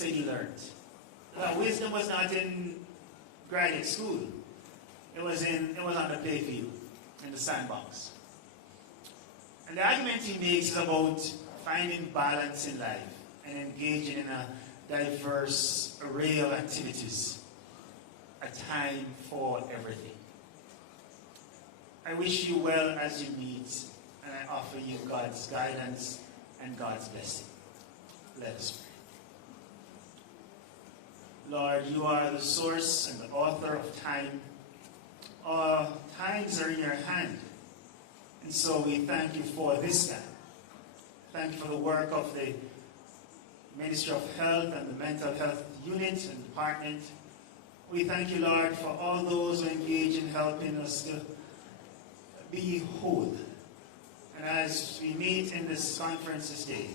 say you learned. Wisdom was not in graduate school. It was on the playfield, in the sandbox. And the argument he makes is about finding balance in life and engaging in a diverse array of activities. A time for everything. I wish you well as you meet, and I offer you God's guidance and God's blessing. Let us pray. Lord, you are the source and the author of time. Our times are in your hand. And so we thank you for this time. Thank you for the work of the Ministry of Health and the Mental Health Unit and Department. We thank you, Lord, for all those who engage in helping us to be whole. And as we meet in this conference this day,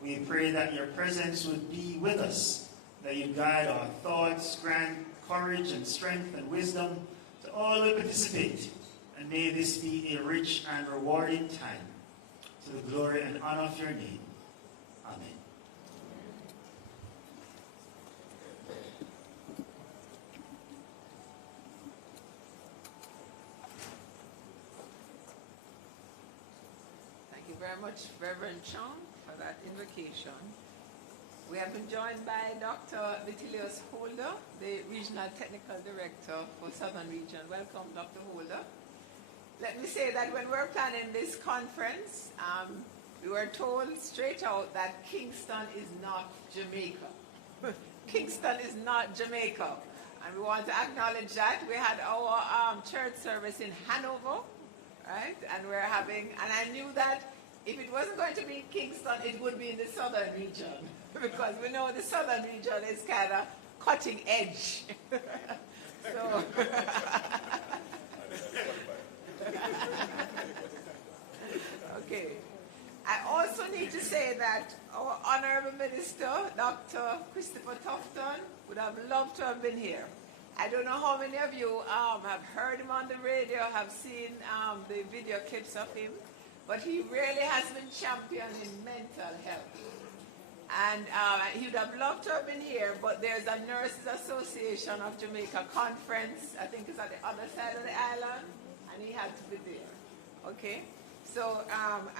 we pray that your presence would be with us, that you guide our thoughts, grant courage and strength and wisdom to all who participate. And may this be a rich and rewarding time to the glory and honor of your name. Amen. Very much, Reverend Chong, for that invocation. We have been joined by Dr. Vitilius Holder, the Regional Technical Director for Southern Region. Welcome, Dr. Holder. Let me say that when we were planning this conference, we were told straight out that Kingston is not Jamaica. Kingston is not Jamaica. And we want to acknowledge that. We had our church service in Hanover, right? And I knew that if it wasn't going to be in Kingston, it would be in the southern region. Because we know the southern region is kind of cutting edge. So, okay. I also need to say that our Honorable Minister, Dr. Christopher Tufton, would have loved to have been here. I don't know how many of you have heard him on the radio, have seen the video clips of him. But he really has been championing mental health. And he would have loved to have been here, but there's a Nurses Association of Jamaica conference, I think it's at the other side of the island, and he had to be there. Okay? So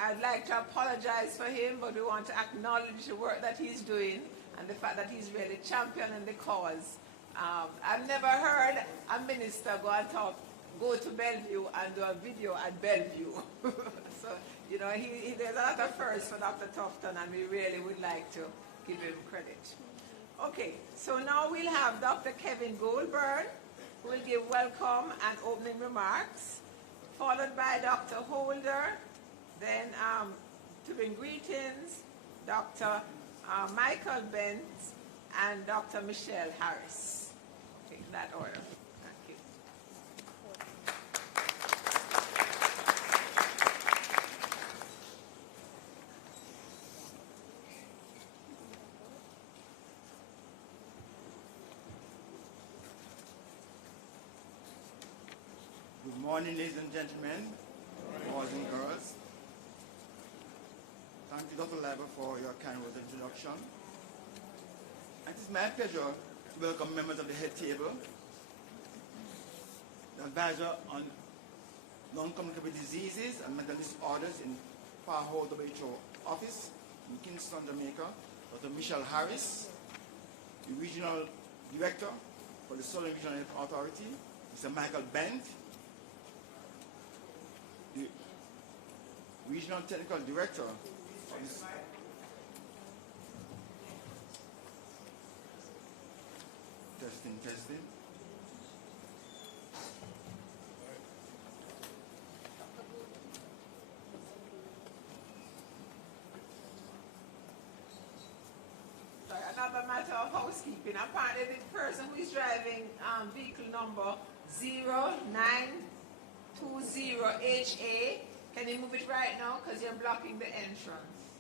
I'd like to apologize for him, but we want to acknowledge the work that he's doing and the fact that he's really championing the cause. I've never heard a minister go to Bellevue and do a video at Bellevue. So, you know, there's a lot of firsts for Dr. Tufton, and we really would like to give him credit. Okay, so now we'll have Dr. Kevin Goldberg, who will give welcome and opening remarks, followed by Dr. Holder, then to bring greetings, Dr. Michael Benz, and Dr. Michelle Harris. In that order. Good morning, ladies and gentlemen, boys and girls. Thank you, Dr. Leiber, for your kind words of introduction. It is my pleasure to welcome members of the head table, the advisor on non-communicable diseases and mental disorders in FAHO WHO office in Kingston, Jamaica, Dr. Michelle Harris, the regional director for the Southern Regional Health Authority, Mr. Michael Bent, the regional technical director of this. Testing. Sorry, another matter of housekeeping. Apparently the person who is driving vehicle number 0920HA, can you move it right now because you're blocking the entrance?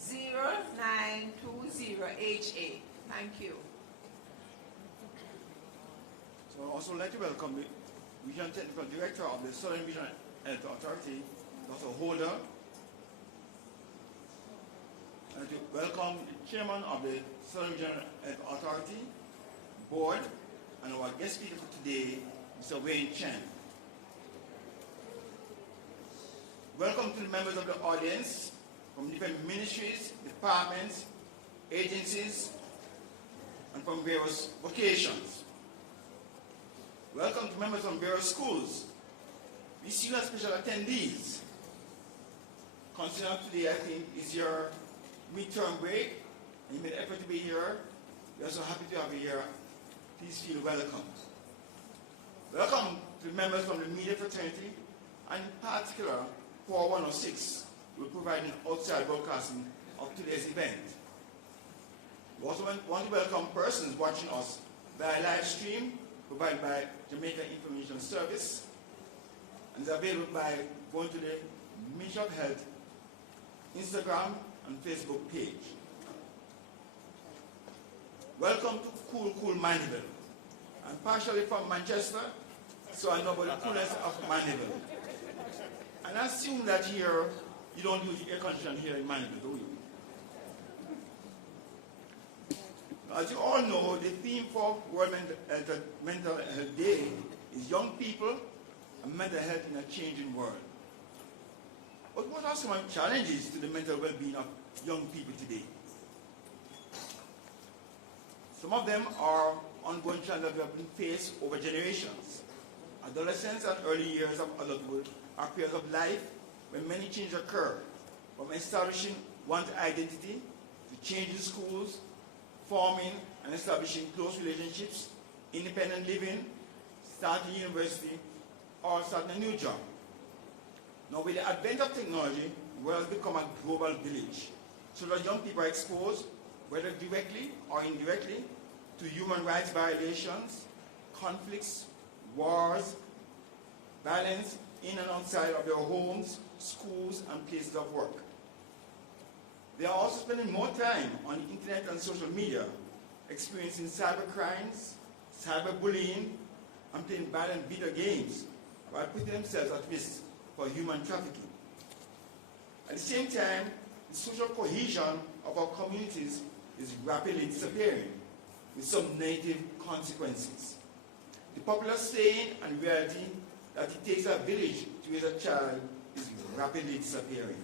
0920HA. Thank you. So I'd also like to welcome the Regional Technical Director of the Southern Regional Health Authority, Dr. Holder. I'd and to welcome the Chairman of the Southern Regional Health Authority Board and our guest speaker for today, Mr. Wayne Chen. Welcome to the members of the audience from different ministries, departments, agencies, and from various vocations. Welcome to members from various schools. We see you as special attendees. Considering today, I think, is your midterm break, and you made effort to be here. We are so happy to have you here. Please feel welcome. Welcome to the members from the media fraternity, and in particular, 4106 will provide an outside broadcasting of today's event. We also want to welcome persons watching us via live stream provided by Jamaica Information Service, and is available by going to the Ministry of Health Instagram and Facebook page. Welcome to Cool Mandeville. I'm partially from Manchester, so I know about the coolness of Mandeville. And I assume that here, you don't use air conditioning here in Mandeville, do you? As you all know, the theme for World Mental Health Day is young people and mental health in a changing world. But what are some challenges to the mental well-being of young people today? Some of them are ongoing challenges that have been faced over generations. Adolescence and early years of adulthood are periods of life when many changes occur, from establishing one's identity to changing schools, forming and establishing close relationships, independent living, starting university, or starting a new job. Now, with the advent of technology, the world has become a global village, so that young people are exposed, whether directly or indirectly, to human rights violations, conflicts, wars, violence in and outside of their homes, schools, and places of work. They are also spending more time on the internet and social media, experiencing cyber crimes, cyberbullying, and playing violent video games, while putting themselves at risk for human trafficking. At the same time, the social cohesion of our communities is rapidly disappearing, with some negative consequences. The popular saying and reality that it takes a village to raise a child is rapidly disappearing.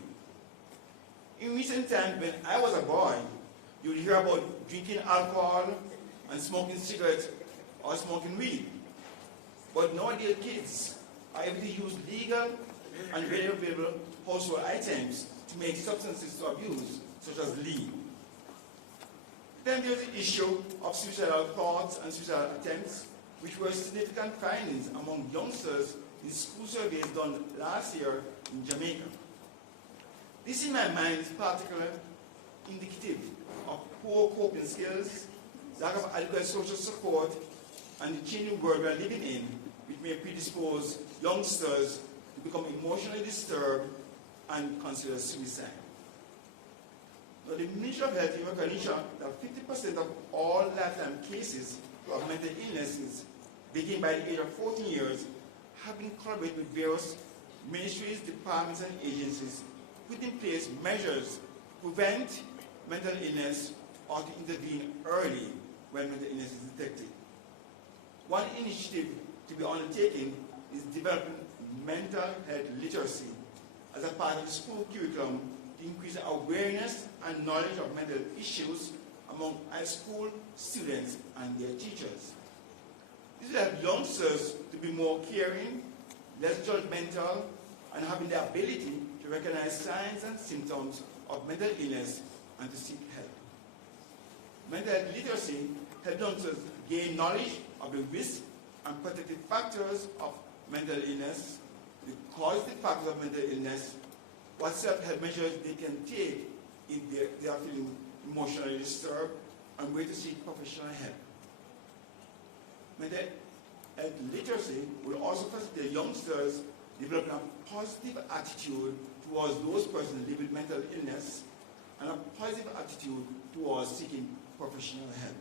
In recent times, when I was a boy, you would hear about drinking alcohol and smoking cigarettes or smoking weed. But nowadays, kids are able to use legal and readily available household items to make substances to abuse, such as lead. Then there's the issue of suicidal thoughts and suicidal attempts, which were significant findings among youngsters in school surveys done last year in Jamaica. This, in my mind, is particularly indicative of poor coping skills, lack of adequate social support, and the changing world we are living in, which may predispose youngsters to become emotionally disturbed and consider suicide. Now, the Ministry of Health in recognition that 50% of all lifetime cases of mental illnesses beginning by the age of 14 years have been collaborated with various ministries, departments, and agencies, put in place measures to prevent mental illness or to intervene early when mental illness is detected. One initiative to be undertaken is developing mental health literacy as a part of the school curriculum to increase awareness and knowledge of mental issues among high school students and their teachers. This will help youngsters to be more caring, less judgmental, and having the ability to recognize signs and symptoms of mental illness and to seek help. Mental health literacy helps youngsters gain knowledge of the risks and protective factors of mental illness, the causative factors of mental illness, what self-help measures they can take if they are feeling emotionally disturbed, and where to seek professional help. Mental health literacy will also facilitate youngsters developing a positive attitude towards those persons living with mental illness and a positive attitude towards seeking professional help.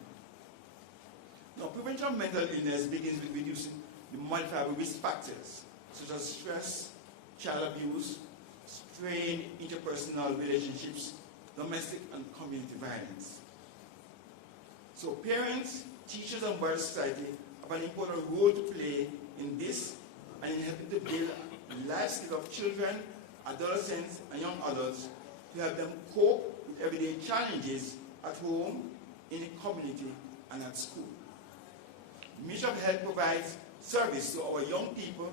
Now, prevention of mental illness begins with reducing the modifiable risk factors, such as stress, child abuse, strained interpersonal relationships, domestic and community violence. So parents, teachers, and broader society have an important role to play in this and in helping to build the life skills of children, adolescents, and young adults to help them cope with everyday challenges at home, in the community, and at school. Ministry of Health provides service to our young people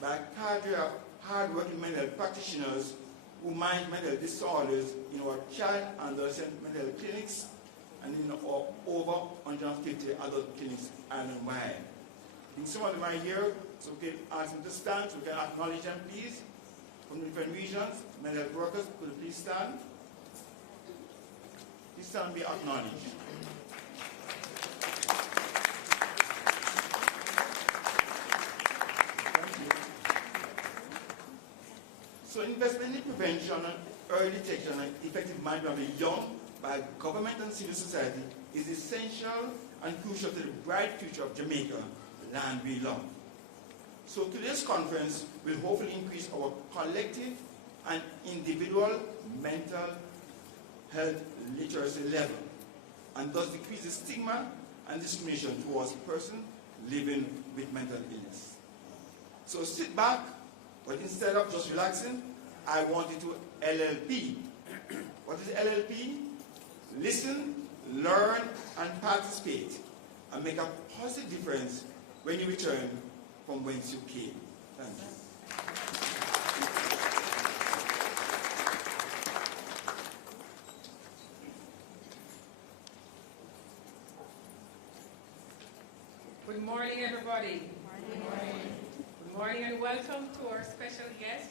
by cadre of hard-working mental health practitioners who manage mental health disorders in our child and adolescent mental health clinics and in our over 150 adult clinics island-wide. I think some of them are here, so we can ask them to stand, so we can acknowledge them, please. From the different regions, mental health workers, could you please stand? Please stand and be acknowledged. So investment in prevention and early detection and effective management of the young by government and civil society is essential and crucial to the bright future of Jamaica, the land we love. So today's conference will hopefully increase our collective and individual mental health literacy level and thus decrease the stigma and discrimination towards a person living with mental illness. So sit back, but instead of just relaxing, I want you to LLP. What is LLP? Listen, learn, and participate, and make a positive difference when you return from whence you came. Thank you. Good morning, everybody. Good morning. Good morning and welcome to our special guest,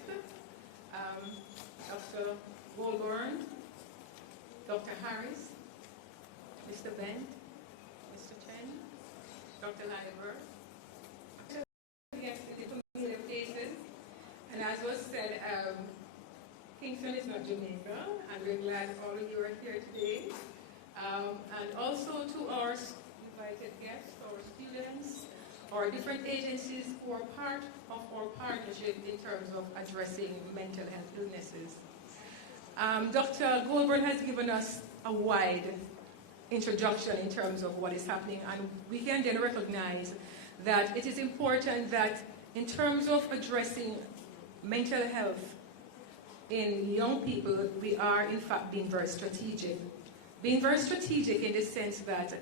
Dr. Goldburn, Dr. Harris, Mr. Ben, Mr. Chen, Dr. Liver. Yes, the familiar faces. And as was said, Kingston is not Jamaica, and we're glad all of you are here today. And also to our invited guests, our students, our different agencies who are part of our partnership in terms of addressing mental health illnesses. Dr. Goldburn has given us a wide introduction in terms of what is happening, and we can then recognize that it is important that in terms of addressing mental health in young people, we are in fact being very strategic. Being very strategic in the sense that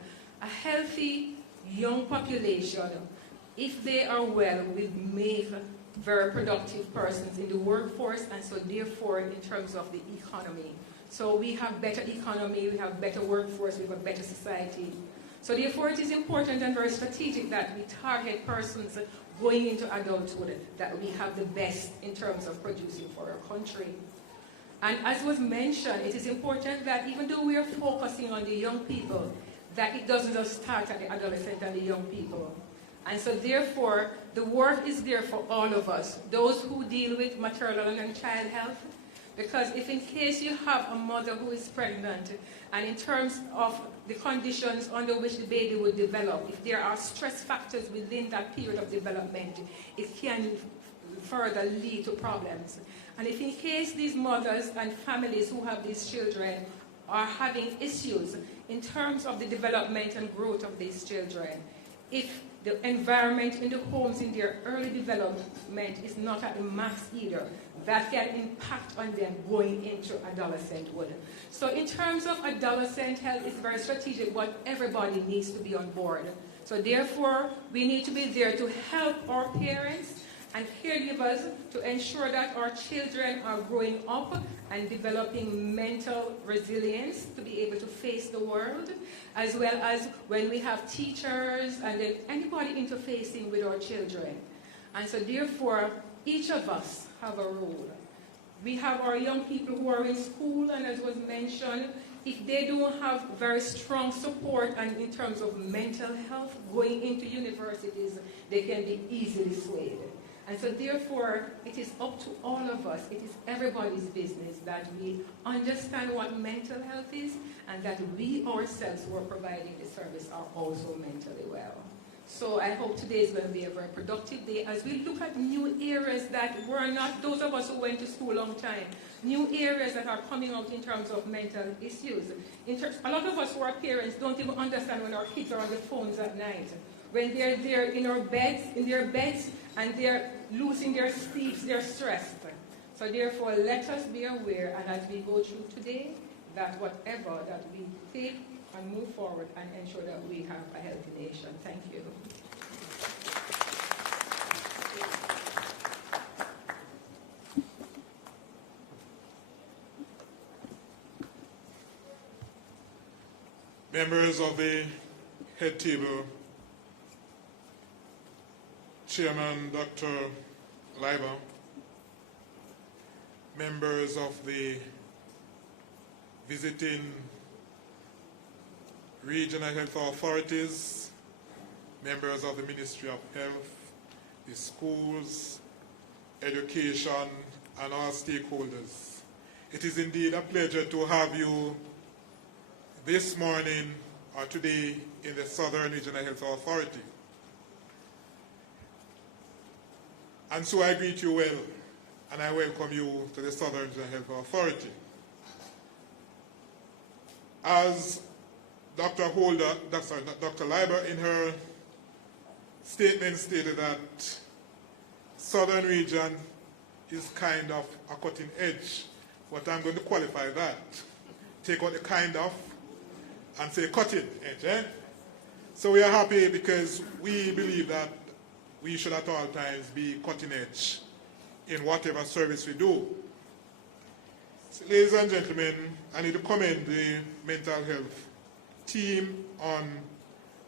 a healthy young population, if they are well, will make very productive persons in the workforce, and so therefore in terms of the economy. So we have better economy, we have better workforce, we have a better society. So therefore it is important and very strategic that we target persons going into adulthood, that we have the best in terms of producing for our country. And as was mentioned, it is important that even though we are focusing on the young people, that it doesn't just start at the adolescent and the young people. And so therefore, the work is there for all of us, those who deal with maternal and child health, because if in case you have a mother who is pregnant, and in terms of the conditions under which the baby would develop, if there are stress factors within that period of development, it can further lead to problems. And if in case these mothers and families who have these children are having issues in terms of the development and growth of these children, if the environment in the homes in their early development is not at the max either, that can impact on them going into adolescenthood. So in terms of adolescent health, it's very strategic, but everybody needs to be on board. So therefore, we need to be there to help our parents and caregivers to ensure that our children are growing up and developing mental resilience to be able to face the world, as well as when we have teachers and then anybody interfacing with our children. And so therefore, each of us have a role. We have our young people who are in school, and as was mentioned, if they don't have very strong support and in terms of mental health going into universities, they can be easily swayed. And so therefore, it is up to all of us, it is everybody's business that we understand what mental health is and that we ourselves who are providing the service are also mentally well. So I hope today is going to be a very productive day as we look at new areas that were not, those of us who went to school a long time, new areas that are coming out in terms of mental issues. A lot of us who are parents don't even understand when our kids are on the phones at night. When they're in their beds, and they're losing their sleep, they're stressed. So therefore, let us be aware, and as we go through today, that whatever that we take and move forward and ensure that we have a healthy nation. Thank you. Members of the head table, Chairman Dr. Leiber, members of the visiting regional health authorities, members of the Ministry of Health, the schools, education, and all stakeholders. It is indeed a pleasure to have you this morning or today in the Southern Regional Health Authority. And so I greet you well, and I welcome you to the Southern Regional Health Authority. As Dr. Leiber in her statement stated that Southern region is kind of a cutting edge, but I'm going to qualify that. Take out the kind of and say cutting edge. Eh? So we are happy because we believe that we should at all times be cutting edge in whatever service we do. So, ladies and gentlemen, I need to commend the mental health team on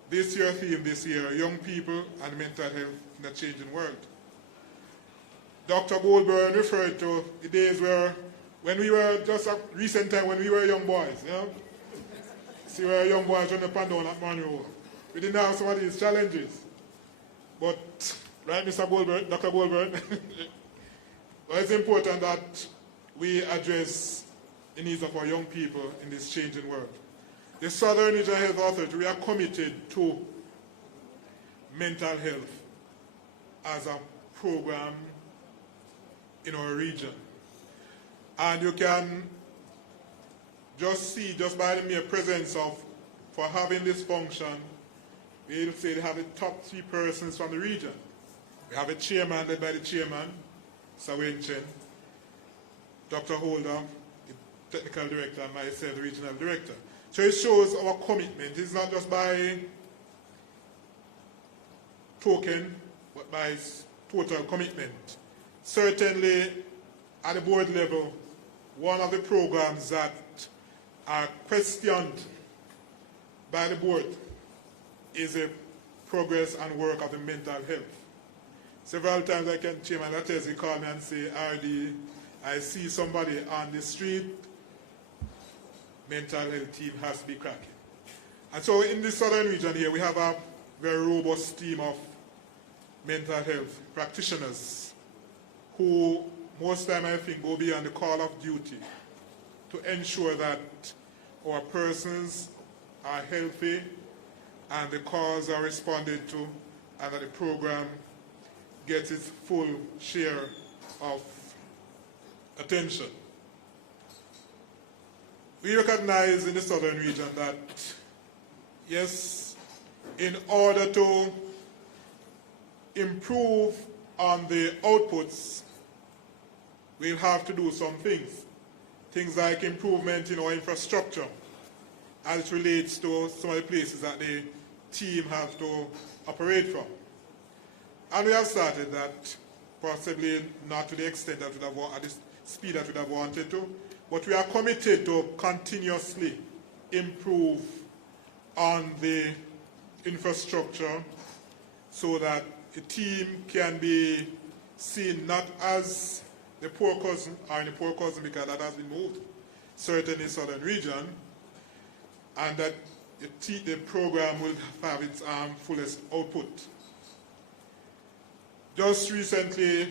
this year's theme this year, young people and mental health in a changing world. Dr. Goldberg referred to the days when we were just a recent time when we were young boys. You know? See, we were young boys running up and down at Monroe. We didn't have some of these challenges. But, right, Mr. Goldberg, Dr. Goldberg, well, it's important that we address the needs of our young people in this changing world. The Southern Regional Health Authority, we are committed to mental health as a program in our region. And you can just see, just by the mere presence of, for having this function, we'll say they have the top 3 persons from the region. We have a chairman led by the chairman, Sawen Chen, Dr. Holder, the technical director, and myself, the regional director. So it shows our commitment. It's not just by token, but by total commitment. Certainly, at the board level, one of the programs that are questioned by the board is the progress and work of the mental health. Several times I can, Chairman Latesi call me and say, RD, I see somebody on the street, mental health team has to be cracking. And so in the southern region here, we have a very robust team of mental health practitioners who most time I think go beyond the call of duty to ensure that our persons are healthy and the calls are responded to and that the program gets its full share of attention. We recognize in the southern region that, yes, in order to improve on the outputs, we'll have to do some things. Things like improvement in our infrastructure as it relates to some of the places that the team have to operate from. And we have started that, possibly not to the extent that we have, at the speed that we have wanted to, but we are committed to continuously improve on the infrastructure so that the team can be seen not as the poor cousin, or in the poor cousin because that has been moved, certainly southern region, and that the program will have its fullest output. Just recently,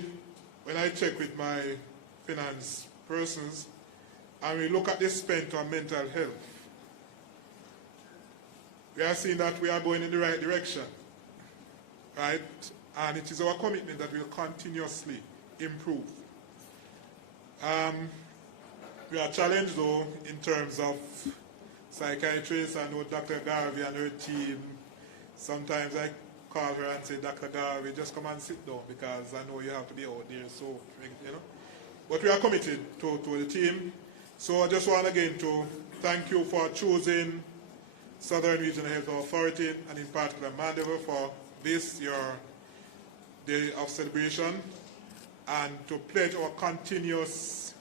when I checked with my finance persons, and we look at the spend on mental health, we are seeing that we are going in the right direction. right? And it is our commitment that we'll continuously improve. We are challenged, though, in terms of psychiatrists. I know Dr. Garvey and her team, sometimes I call her and say, Dr. Garvey, just come and sit down because I know you have to be out there, so, you know. But we are committed to the team. So I just want again to thank you for choosing Southern Regional Health Authority, and in particular Mandeville, for this, your day of celebration, and to pledge our continuous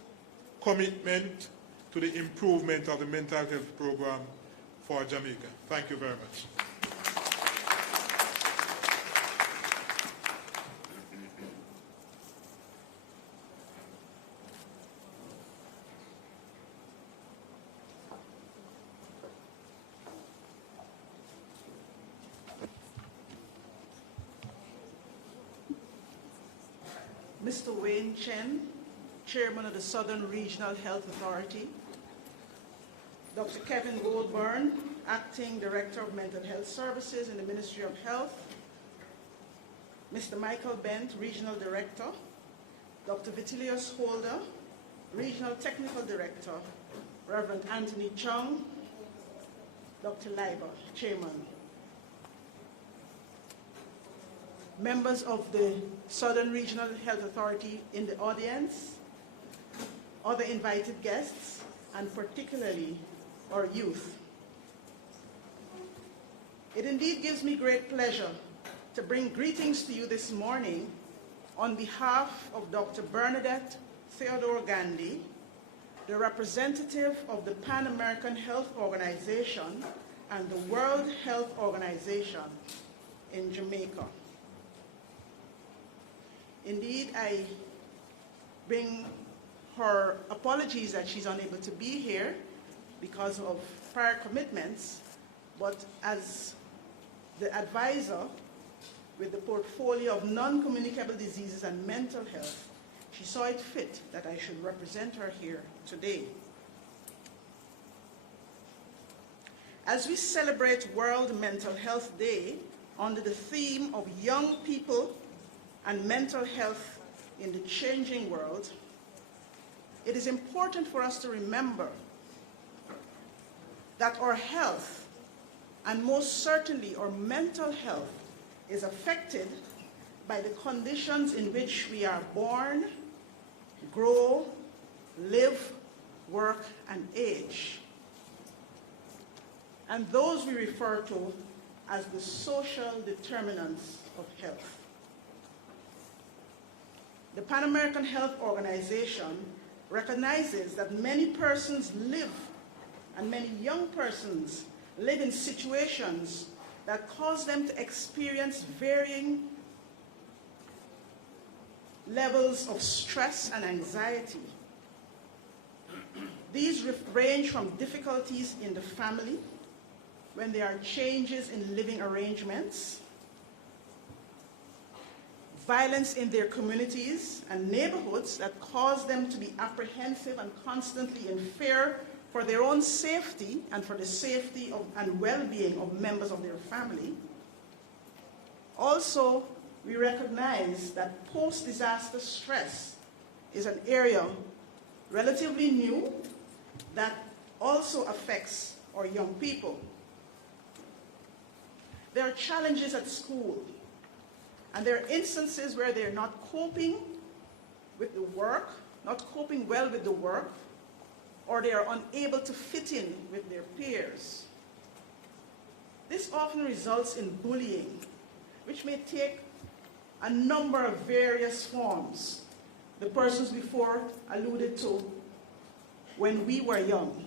commitment to the improvement of the mental health program for Jamaica. Thank you very much. Mr. Wayne Chen, Chairman of the Southern Regional Health Authority, Dr. Kevin Goldburn, Acting Director of Mental Health Services in the Ministry of Health, Mr. Michael Bent, Regional Director, Dr. Vitilius Holder, Regional Technical Director, Reverend Anthony Chung, Dr. Leiber, Chairman. Members of the Southern Regional Health Authority in the audience, other invited guests, and particularly our youth. It indeed gives me great pleasure to bring greetings to you this morning on behalf of Dr. Bernadette Theodore Gandhi, the representative of the Pan American Health Organization and the World Health Organization in Jamaica. Indeed, I bring her apologies that she's unable to be here because of prior commitments, but as the advisor with the portfolio of non-communicable diseases and mental health, she saw it fit that I should represent her here today. As we celebrate World Mental Health Day under the theme of young people and mental health in the changing world, it is important for us to remember that our health, and most certainly our mental health, is affected by the conditions in which we are born, grow, live, work, and age, and those we refer to as the social determinants of health. The Pan American Health Organization recognizes that many persons live, and many young persons live in situations that cause them to experience varying levels of stress and anxiety. These range from difficulties in the family, when there are changes in living arrangements, violence in their communities and neighborhoods that cause them to be apprehensive and constantly in fear for their own safety and for the safety and well-being of members of their family. Also, we recognize that post-disaster stress is an area relatively new that also affects our young people. There are challenges at school, and there are instances where they're not coping with the work, not coping well with the work, or they are unable to fit in with their peers. This often results in bullying, which may take a number of various forms. The persons before alluded to when we were young.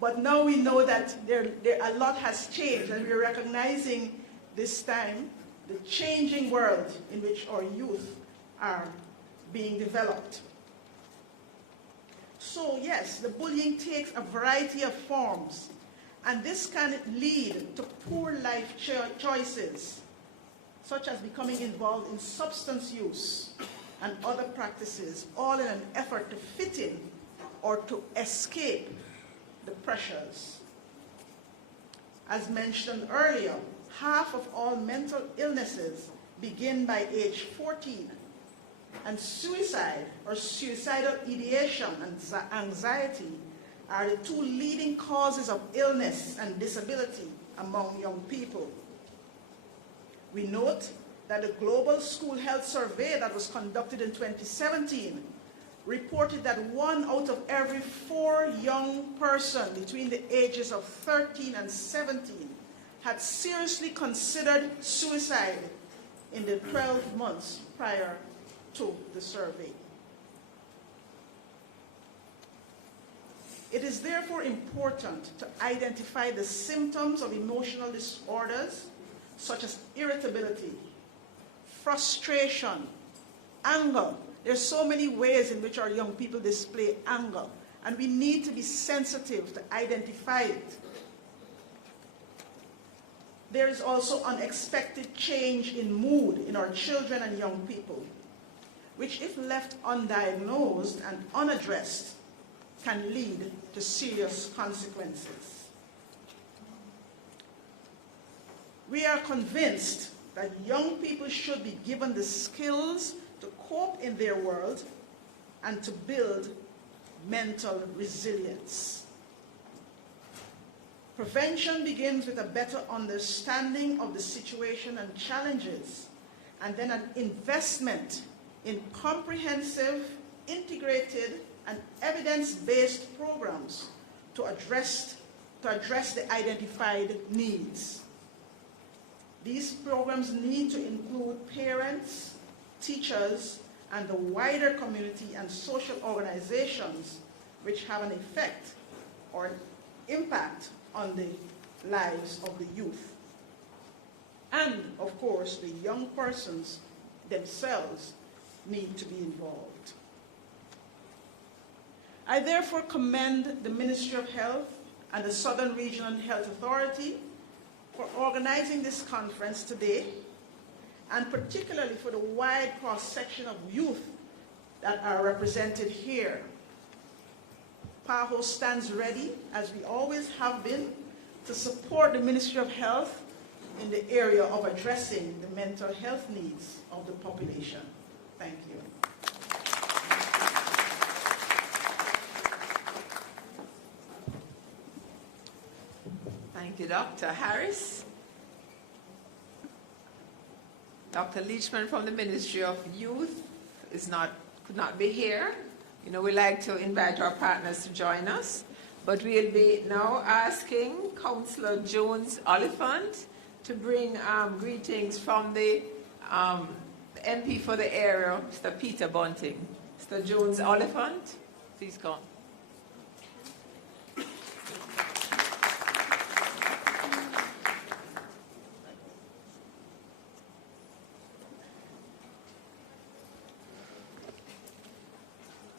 But now we know that a lot has changed, and we're recognizing this time the changing world in which our youth are being developed. So yes, the bullying takes a variety of forms, and this can lead to poor life choices, such as becoming involved in substance use and other practices, all in an effort to fit in or to escape the pressures. As mentioned earlier, half of all mental illnesses begin by age 14, and suicide or suicidal ideation and anxiety are the two leading causes of illness and disability among young people. We note that the Global School Health Survey that was conducted in 2017 reported that 1 out of every 4 young persons between the ages of 13 and 17 had seriously considered suicide in the 12 months prior to the survey. It is therefore important to identify the symptoms of emotional disorders such as irritability, frustration, anger. There's so many ways in which our young people display anger, and we need to be sensitive to identify it. There is also unexpected change in mood in our children and young people, which if left undiagnosed and unaddressed, can lead to serious consequences. We are convinced that young people should be given the skills to cope in their world and to build mental resilience. Prevention begins with a better understanding of the situation and challenges, and then an investment in comprehensive, integrated, and evidence-based programs to address the identified needs. These programs need to include parents, teachers, and the wider community and social organizations which have an effect or an impact on the lives of the youth. And, of course, the young persons themselves need to be involved. I therefore commend the Ministry of Health and the Southern Regional Health Authority for organizing this conference today, and particularly for the wide cross-section of youth that are represented here. PAHO stands ready, as we always have been, to support the Ministry of Health in the area of addressing the mental health needs of the population. Thank you. Thank you, Dr. Harris. Dr. Leachman from the Ministry of Youth could not be here. You know, we like to invite our partners to join us, but we'll be now asking Councillor Jones-Oliphant to bring greetings from the MP for the area, Mr. Peter Bunting. Mr. Jones-Oliphant, please come.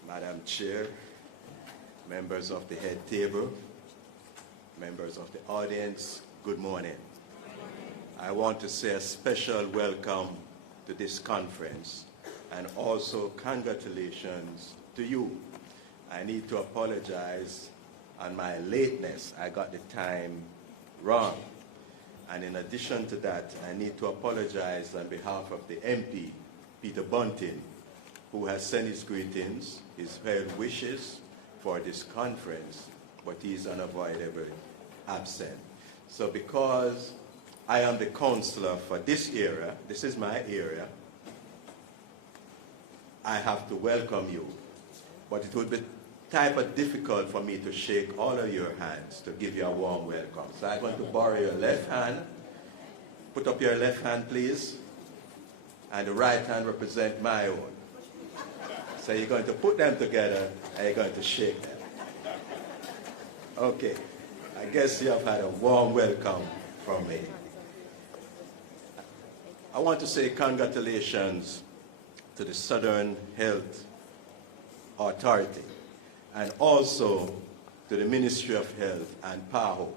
Madam Chair, members of the head table, members of the audience, good morning. I want to say a special welcome to this conference and also congratulations to you. I need to apologize on my lateness. I got the time wrong. And in addition to that, I need to apologize on behalf of the MP, Peter Bunting, who has sent his greetings, his well wishes for this conference, but he is unavoidably absent. So because I am the counselor for this area, this is my area, I have to welcome you. But it would be type of difficult for me to shake all of your hands to give you a warm welcome. So I want to borrow your left hand. Put up your left hand, please. And the right hand represent my own. So you're going to put them together and you're going to shake them. Okay. I guess you have had a warm welcome from me. I want to say congratulations to the Southern Health Authority and also to the Ministry of Health and PAHO.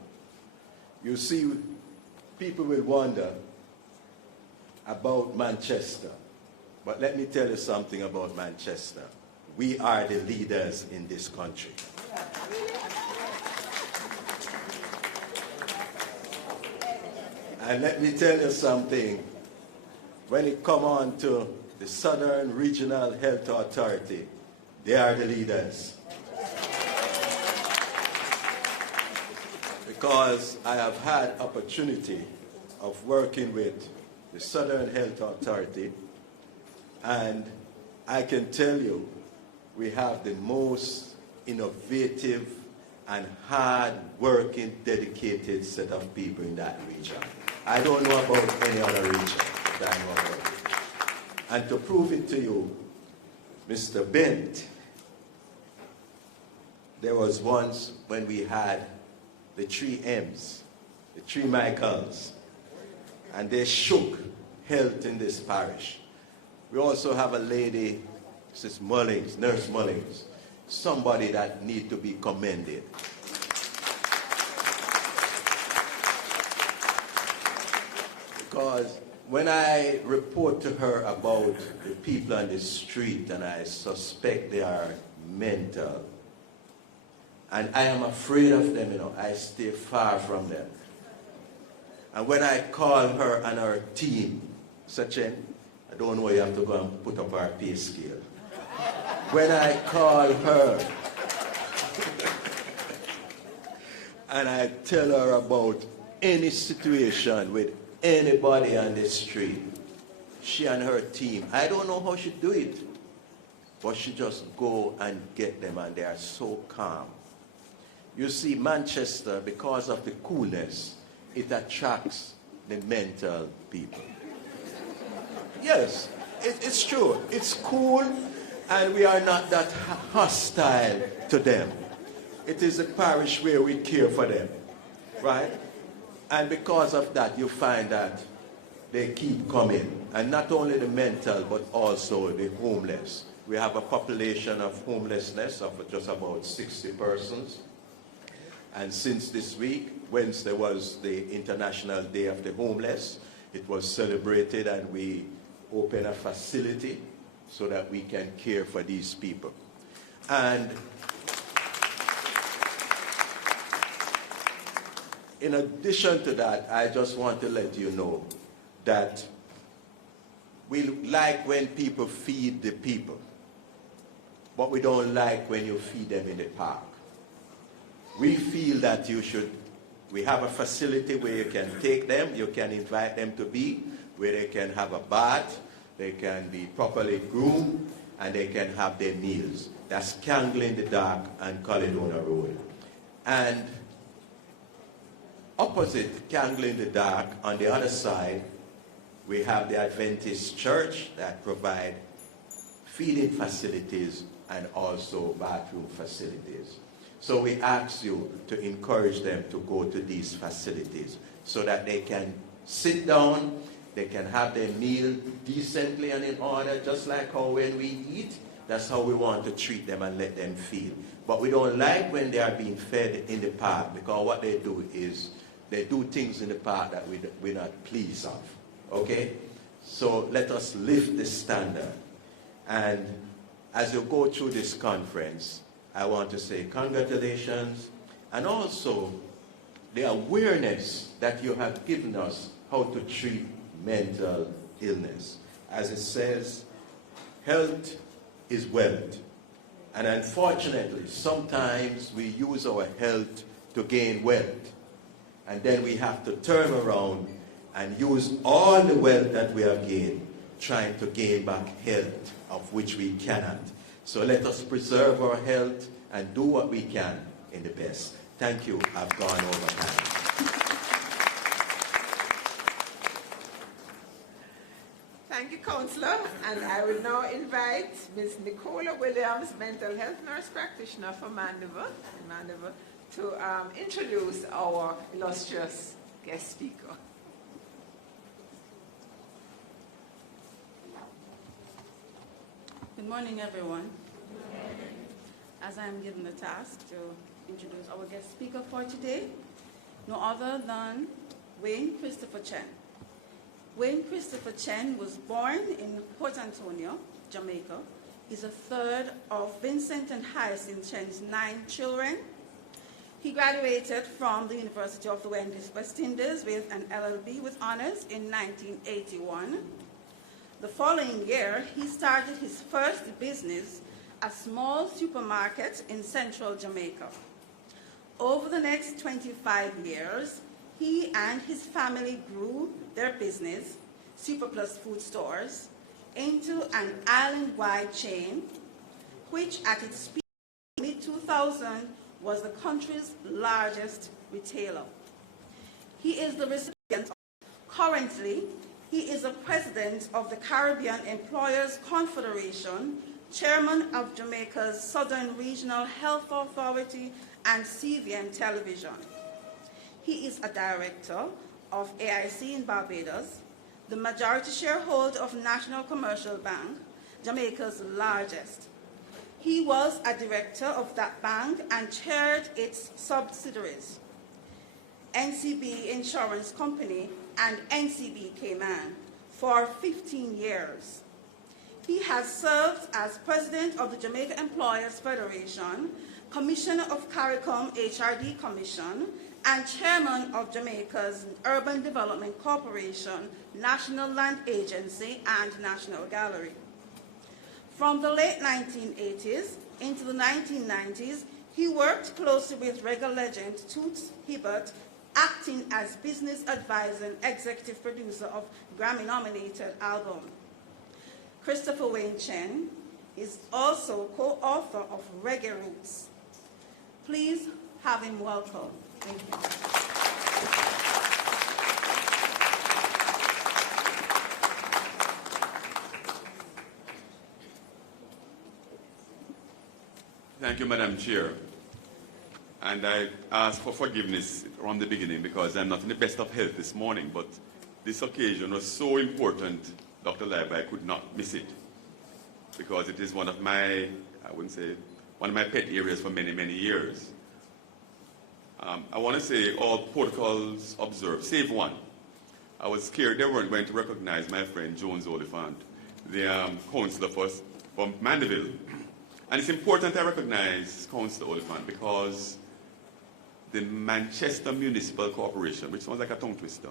You see, people will wonder about Manchester. But let me tell you something about Manchester. We are the leaders in this country. And let me tell you something. When it come on to the Southern Regional Health Authority, they are the leaders. Because I have had opportunity of working with the Southern Health Authority, and I can tell you we have the most innovative and hard-working, dedicated set of people in that region. I don't know about any other region that I know about. And to prove it to you, Mr. Bent, there was once when we had the 3 M's, the 3 Michaels, and they shook health in this parish. We also have a lady, Mrs. Mullings, Nurse Mullings, somebody that needs to be commended. Because when I report to her about the people on the street and I suspect they are mental, and I am afraid of them, I stay far from them. And when I call her and her team, Sachin, I don't know, you have to go and put up our pay scale. When I call her and I tell her about any situation with anybody on the street, she and her team, I don't know how she do it, but she just go and get them, and they are so calm. You see, Manchester, because of the coolness, it attracts the mental people. Yes, it's true. It's cool, and we are not that hostile to them. It is a parish where we care for them, right? And because of that, you find that they keep coming. And not only the mental, but also the homeless. We have a population of homelessness of just about 60 persons. And since this week, Wednesday was the International Day of the Homeless, it was celebrated, and we opened a facility so that we can care for these people. And in addition to that, I just want to let you know that we like when people feed the people, but we don't like when you feed them in the park. We feel that we have a facility where you can take them, you can invite them to be, where they can have a bath, they can be properly groomed, and they can have their meals. That's Kangle in the Dark and Caledonia Road. And opposite Kangle in the Dark, on the other side, we have the Adventist Church that provide feeding facilities and also bathroom facilities. So we ask you to encourage them to go to these facilities so that they can sit down, they can have their meal decently and in order, just like how when we eat, that's how we want to treat them and let them feel. But we don't like when they are being fed in the park, because what they do is they do things in the park that we're not pleased of. Okay? So let us lift the standard. And as you go through this conference, I want to say congratulations, and also the awareness that you have given us how to treat mental illness. As it says, health is wealth. And unfortunately, sometimes we use our health to gain wealth. And then we have to turn around and use all the wealth that we have gained, trying to gain back health, of which we cannot. So let us preserve our health and do what we can in the best. Thank you. I've gone over time. Thank you, Councillor. And I will now invite Ms. Nicola Williams, mental health nurse practitioner for Mandeville, to introduce our illustrious guest speaker. Good morning, everyone. As I am given the task to introduce our guest speaker for today, no other than Wayne Christopher Chen. Wayne Christopher Chen was born in Port Antonio, Jamaica. He's a third of Vincent and Hyacinth Chen's 9 children. He graduated from the University of the West Indies with an LLB with honors in 1981. The following year, he started his first business, a small supermarket in central Jamaica. Over the next 25 years, he and his family grew their business, Superplus Food Stores, into an island-wide chain, which at its peak in mid-2000 was the country's largest retailer. He is the recipient. Currently, he is the president of the Caribbean Employers Confederation, chairman of Jamaica's Southern Regional Health Authority and CVM Television. He is a director of AIC in Barbados, the majority shareholder of National Commercial Bank, Jamaica's largest. He was a director of that bank and chaired its subsidiaries, NCB Insurance Company and NCB Cayman, for 15 years. He has served as president of the Jamaica Employers Federation, commissioner of CARICOM HRD Commission, and chairman of Jamaica's Urban Development Corporation, National Land Agency, and National Gallery. From the late 1980s into the 1990s, he worked closely with reggae legend Toots Hibbert, acting as business advisor and executive producer of Grammy-nominated album. Christopher Wayne Chen is also co-author of Reggae Roots. Please have him welcome. Thank you. Thank you, Madam Chair. And I ask for forgiveness from the beginning because I'm not in the best of health this morning, but this occasion was so important, Dr. Leiber, I could not miss it because it is one of my, I wouldn't say, one of my pet areas for many, many years. I want to say all protocols observed, save one. I was scared they weren't going to recognize my friend Jones Oliphant, the councillor from Mandeville. And it's important I recognize Councillor Oliphant because the Manchester Municipal Corporation, which sounds like a tongue twister,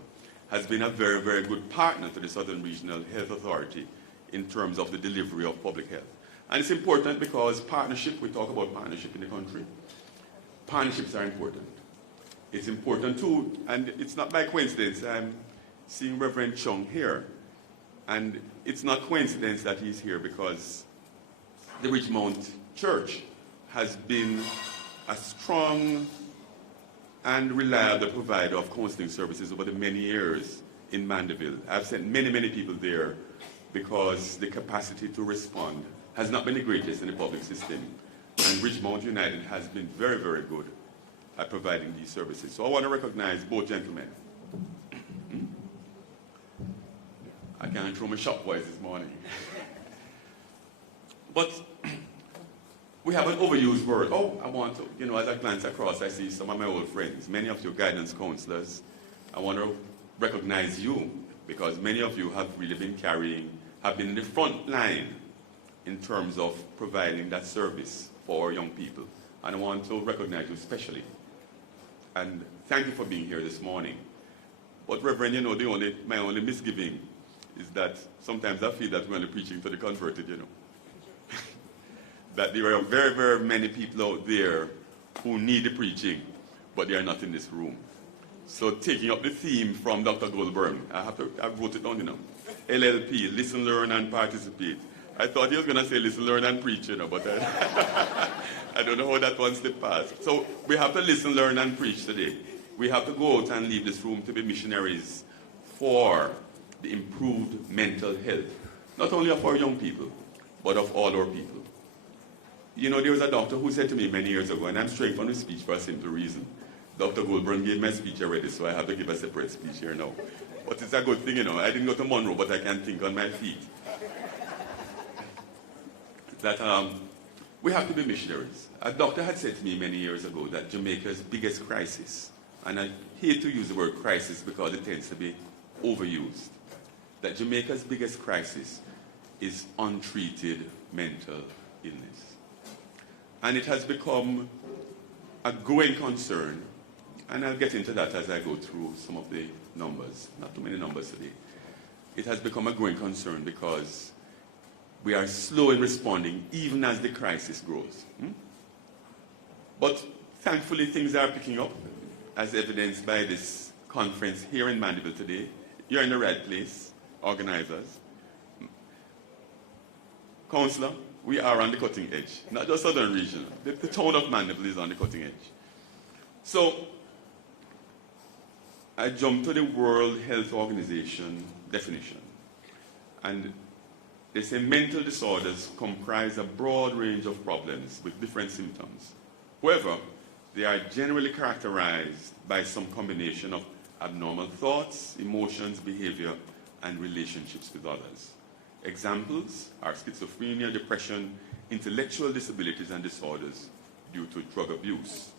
has been a very, very good partner to the Southern Regional Health Authority in terms of the delivery of public health. And it's important because partnership, we talk about partnership in the country, partnerships are important. It's important too, and it's not by coincidence, I'm seeing Reverend Chung here. And it's not coincidence that he's here because the Ridgemount Church has been a strong and reliable provider of counseling services over the many years in Mandeville. I've sent many, many people there because the capacity to respond has not been the greatest in the public system. And Ridgemount United has been very, very good at providing these services. So I want to recognize both gentlemen. I can't throw my shop boys this morning. But we have an overused word. Oh, I want to, as I glance across, I see some of my old friends, many of you guidance counselors. I want to recognize you because many of you have really been have been in the front line in terms of providing that service for our young people. And I want to recognize you especially. And thank you for being here this morning. But Reverend, my only misgiving is that sometimes I feel that we're only preaching to the converted, that there are very, very many people out there who need the preaching, but they are not in this room. So taking up the theme from Dr. Goldberg, I wrote it down, LLP, listen, learn, and participate. I thought he was going to say listen, learn, and preach, but I don't know how that one slipped past. So we have to listen, learn, and preach today. We have to go out and leave this room to be missionaries for the improved mental health, not only of our young people, but of all our people. There was a doctor who said to me many years ago, and I'm straying from his speech for a simple reason. Dr. Goldberg gave my speech already, so I have to give a separate speech here now. But it's a good thing, I didn't go to Monroe, but I can think on my feet. That we have to be missionaries. A doctor had said to me many years ago that Jamaica's biggest crisis, and I hate to use the word crisis because it tends to be overused, that Jamaica's biggest crisis is untreated mental illness. And it has become a growing concern, and I'll get into that as I go through some of the numbers. Not too many numbers today. It has become a growing concern because we are slow in responding even as the crisis grows. But thankfully things are picking up, as evidenced by this conference here in Mandeville today. You're in the right place, organizers. Councillor, we are on the cutting edge, not just Southern Region. The town of Mandeville is on the cutting edge. So I jumped to the World Health Organization definition. And they say mental disorders comprise a broad range of problems with different symptoms. However, they are generally characterized by some combination of abnormal thoughts, emotions, behavior, and relationships with others. Examples are schizophrenia, depression, intellectual disabilities, and disorders due to drug abuse.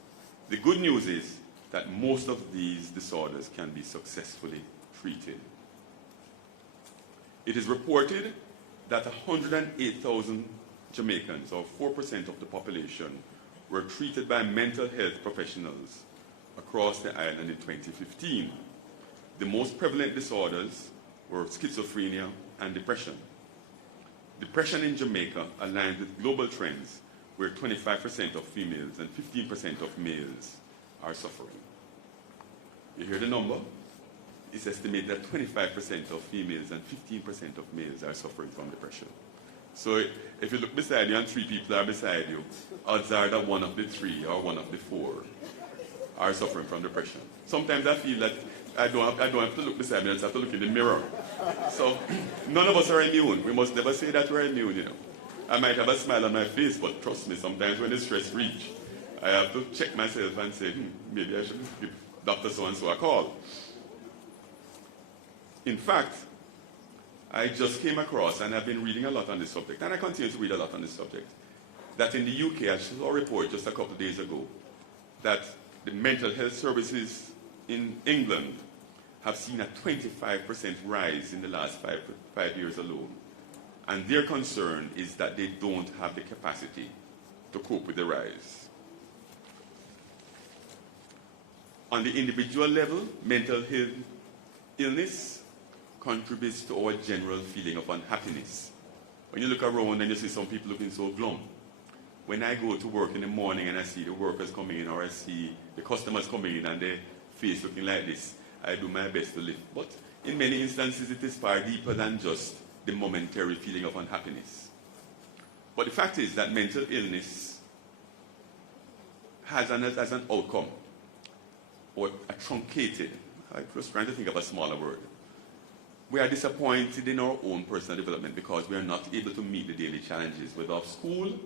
The good news is that most of these disorders can be successfully treated. It is reported that 108,000 Jamaicans, or 4% of the population, were treated by mental health professionals across the island in 2015. The most prevalent disorders were schizophrenia and depression. Depression in Jamaica aligns with global trends where 25% of females and 15% of males are suffering. You hear the number? It's estimated that 25% of females and 15% of males are suffering from depression. So if you look beside you and 3 people are beside you, odds are that one of the 3 or one of the 4 are suffering from depression. Sometimes I feel that I don't have to look beside me, I just have to look in the mirror. So none of us are immune. We must never say that we're immune, you know. I might have a smile on my face, but trust me, sometimes when the stress reach, I have to check myself and say, maybe I should give Dr. So-and-so a call. In fact, I just came across, and I've been reading a lot on this subject, and I continue to read a lot on this subject, that in the UK, I saw a report just a couple of days ago, that the mental health services in England have seen a 25% rise in the last five years alone. And their concern is that they don't have the capacity to cope with the rise. On the individual level, mental health illness contributes to our general feeling of unhappiness. When you look around and you see some people looking so glum, when I go to work in the morning and I see the workers coming in, or I see the customers coming in and their face looking like this, I do my best to lift. But in many instances, it is far deeper than just the momentary feeling of unhappiness. But the fact is that mental illness has as an outcome, or a truncated, I was trying to think of a smaller word. We are disappointed in our own personal development because we are not able to meet the daily challenges, whether of school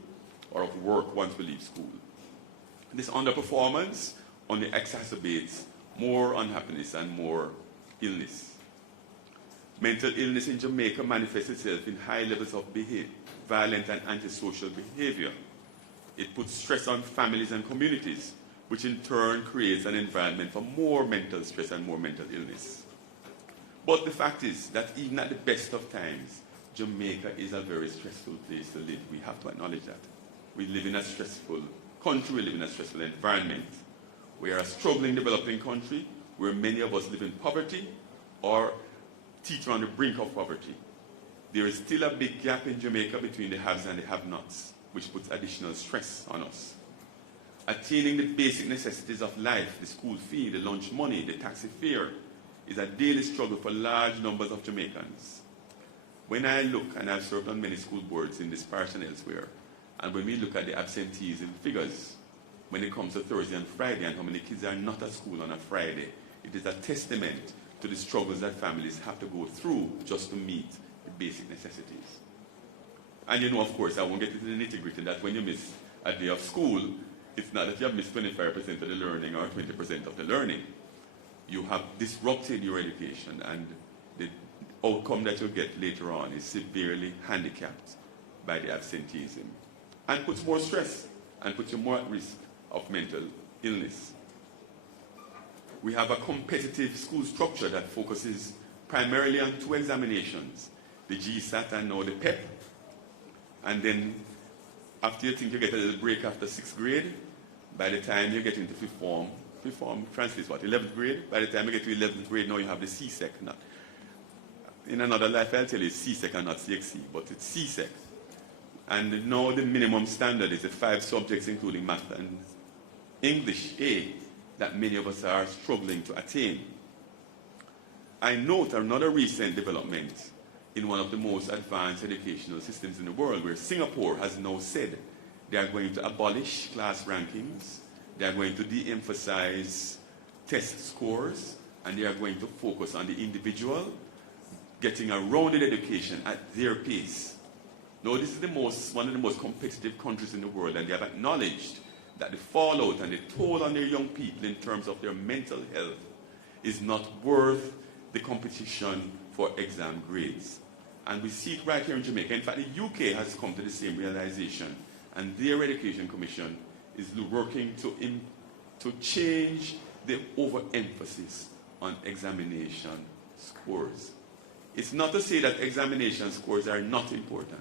or of work once we leave school. This underperformance only exacerbates more unhappiness and more illness. Mental illness in Jamaica manifests itself in high levels of violent and antisocial behavior. It puts stress on families and communities, which in turn creates an environment for more mental stress and more mental illness. But the fact is that even at the best of times, Jamaica is a very stressful place to live. We have to acknowledge that. We live in a stressful country, we live in a stressful environment. We are a struggling developing country where many of us live in poverty or teeter on the brink of poverty. There is still a big gap in Jamaica between the haves and the have-nots, which puts additional stress on us. Attaining the basic necessities of life, the school fee, the lunch money, the taxi fare, is a daily struggle for large numbers of Jamaicans. When I look, and I've served on many school boards in this parish and elsewhere, and when we look at the absenteeism figures, when it comes to Thursday and Friday and how many kids are not at school on a Friday, it is a testament to the struggles that families have to go through just to meet the basic necessities. And you know, of course, I won't get into the nitty-gritty that when you miss a day of school, it's not that you have missed 25% of the learning or 20% of the learning. You have disrupted your education, and the outcome that you get later on is severely handicapped by the absenteeism and puts more stress and puts you more at risk of mental illness. We have a competitive school structure that focuses primarily on 2 examinations, the GSAT and now the PEP. And then after you think you get a little break after 6th grade, By the time you get into fifth form translates what, 11th grade? By the time you get to 11th grade, now you have the CSEC. In another life, I'll tell you it's CSEC and not CXC, but it's CSEC. And now the minimum standard is the 5 subjects, including math and English A, that many of us are struggling to attain. I note another recent development in one of the most advanced educational systems in the world, where Singapore has now said they are going to abolish class rankings, they are going to de-emphasize test scores, and they are going to focus on the individual getting a rounded education at their pace. Now, this is one of the most competitive countries in the world, and they have acknowledged that the fallout and the toll on their young people in terms of their mental health is not worth the competition for exam grades. And we see it right here in Jamaica. In fact, the UK has come to the same realization, and their Education Commission is working to change the overemphasis on examination scores. It's not to say that examination scores are not important.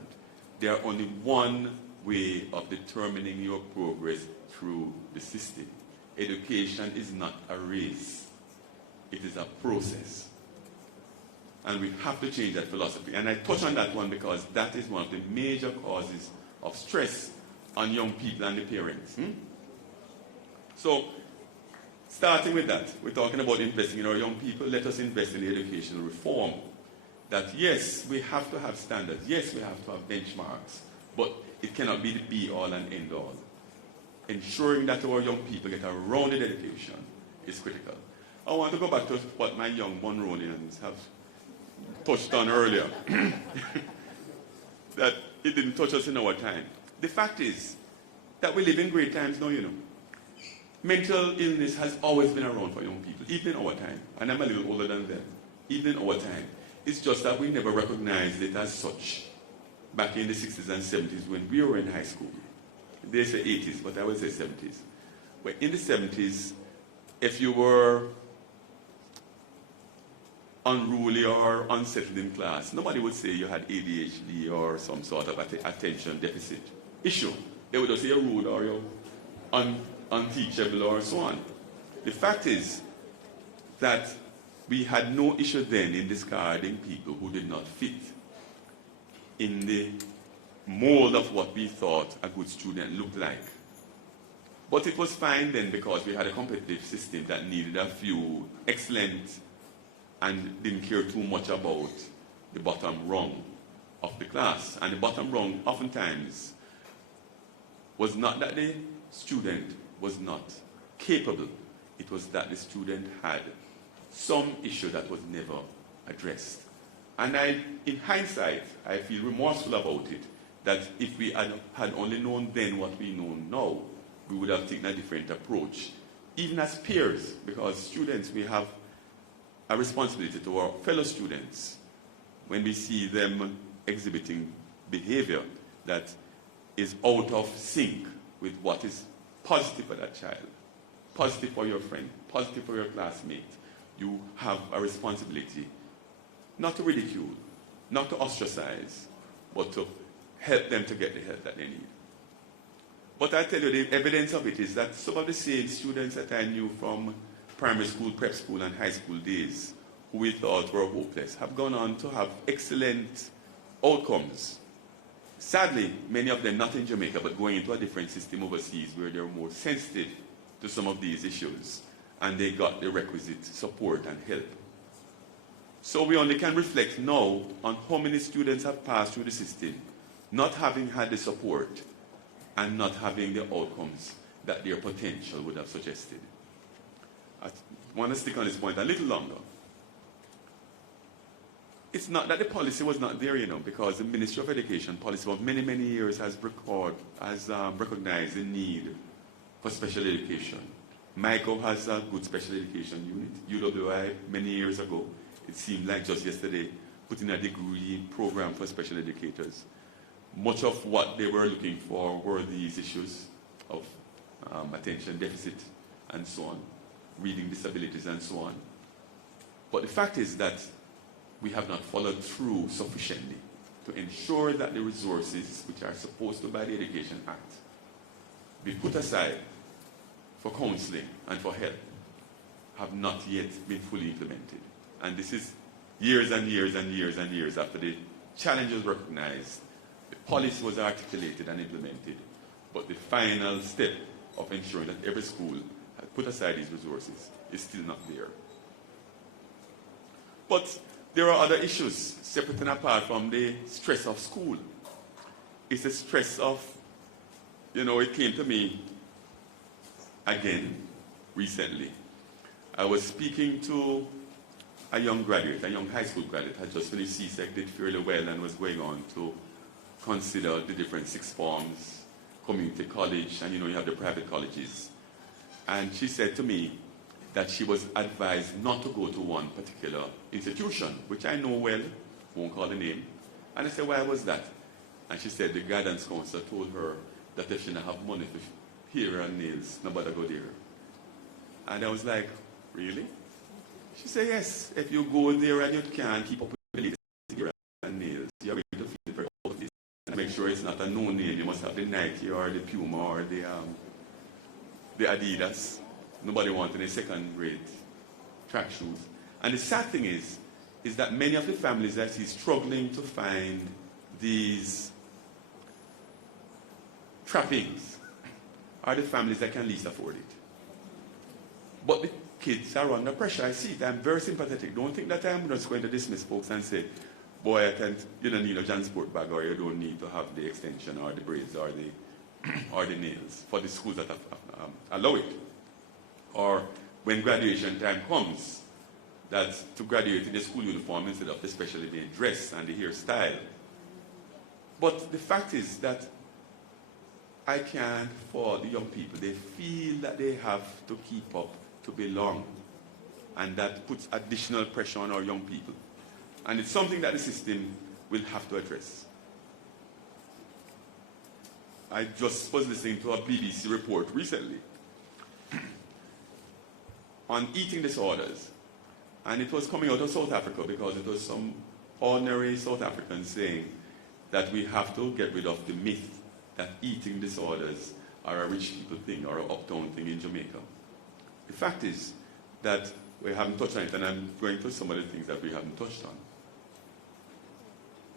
They are only one way of determining your progress through the system. Education is not a race. It is a process. And we have to change that philosophy. And I touch on that one because that is one of the major causes of stress on young people and the parents. So, starting with that, we're talking about investing in our young people. Let us invest in the educational reform. That yes, we have to have standards. Yes, we have to have benchmarks. But it cannot be the be-all and end-all. Ensuring that our young people get a rounded education is critical. I want to go back to what my young Monroonians have touched on earlier. That it didn't touch us in our time. The fact is that we live in great times now, you know. Mental illness has always been around for young people, even in our time. And I'm a little older than them. Even in our time. It's just that we never recognized it as such back in the 60s and 70s when we were in high school. They say 80s, but I would say 70s. But in the 70s, if you were unruly or unsettled in class, nobody would say you had ADHD or some sort of attention deficit issue. They would just say you're rude or you're unteachable or so on. The fact is that we had no issue then in discarding people who did not fit in the mold of what we thought a good student looked like. But it was fine then because we had a competitive system that needed a few excellent and didn't care too much about the bottom rung of the class. And the bottom rung oftentimes was not that the student was not capable, it was that the student had some issue that was never addressed. And in hindsight, I feel remorseful about it, that if we had only known then what we know now, we would have taken a different approach. Even as peers, because students, we have a responsibility to our fellow students when we see them exhibiting behavior that is out of sync with what is positive for that child, positive for your friend, positive for your classmate. You have a responsibility not to ridicule, not to ostracize, but to help them to get the help that they need. But I tell you, the evidence of it is that some of the same students that I knew from primary school, prep school, and high school days, who we thought were hopeless, have gone on to have excellent outcomes. Sadly, many of them not in Jamaica, but going into a different system overseas where they're more sensitive to some of these issues, and they got the requisite support and help. So we only can reflect now on how many students have passed through the system, not having had the support and not having the outcomes that their potential would have suggested. I want to stick on this point a little longer. It's not that the policy was not there, you know, because the Ministry of Education policy for many, many years has recognized the need for special education. MICO has a good special education unit. UWI, many years ago, it seemed like just yesterday, put in a degree program for special educators. Much of what they were looking for were these issues of attention deficit and so on, reading disabilities and so on. But the fact is that we have not followed through sufficiently to ensure that the resources which are supposed to by the Education Act be put aside for counseling and for help have not yet been fully implemented. And this is years and years and years and years after the challenge was recognized, the policy was articulated and implemented, but the final step of ensuring that every school had put aside these resources is still not there. But there are other issues separate and apart from the stress of school. It's a stress of, it came to me again recently. I was speaking to a young graduate, a young high school graduate, had just finished CSEC, did fairly well, and was going on to consider the different sixth forms, community college, and you have the private colleges. And she said to me that she was advised not to go to one particular institution, which I know well, won't call the name. And I said, why was that? And she said the guidance counselor told her that if she didn't have money for hair and nails, nobody go there. And I was like, really? She said, yes, if you go there and you can't keep up with the latest hair and nails, you're going to feel very out of this. And make sure it's not a no name. You must have the Nike or the Puma or the Adidas. Nobody wants any second-rate track shoes. And the sad thing is that many of the families I see struggling to find these trappings are the families that can least afford it. But the kids are under pressure. I see it. I'm very sympathetic. Don't think that I'm just going to dismiss folks and say, boy, you don't need a transport bag, or you don't need to have the extension or the braids or the nails for the schools that allow it. Or when graduation time comes, that to graduate in the school uniform instead of the special event dress and the hairstyle. But the fact is that I can't for the young people. They feel that they have to keep up to belong. And that puts additional pressure on our young people. And it's something that the system will have to address. I just was listening to a BBC report recently on eating disorders. And it was coming out of South Africa because it was some ordinary South Africans saying that we have to get rid of the myth that eating disorders are a rich people thing or an uptown thing in Jamaica. The fact is that we haven't touched on it, and I'm going to some of the things that we haven't touched on.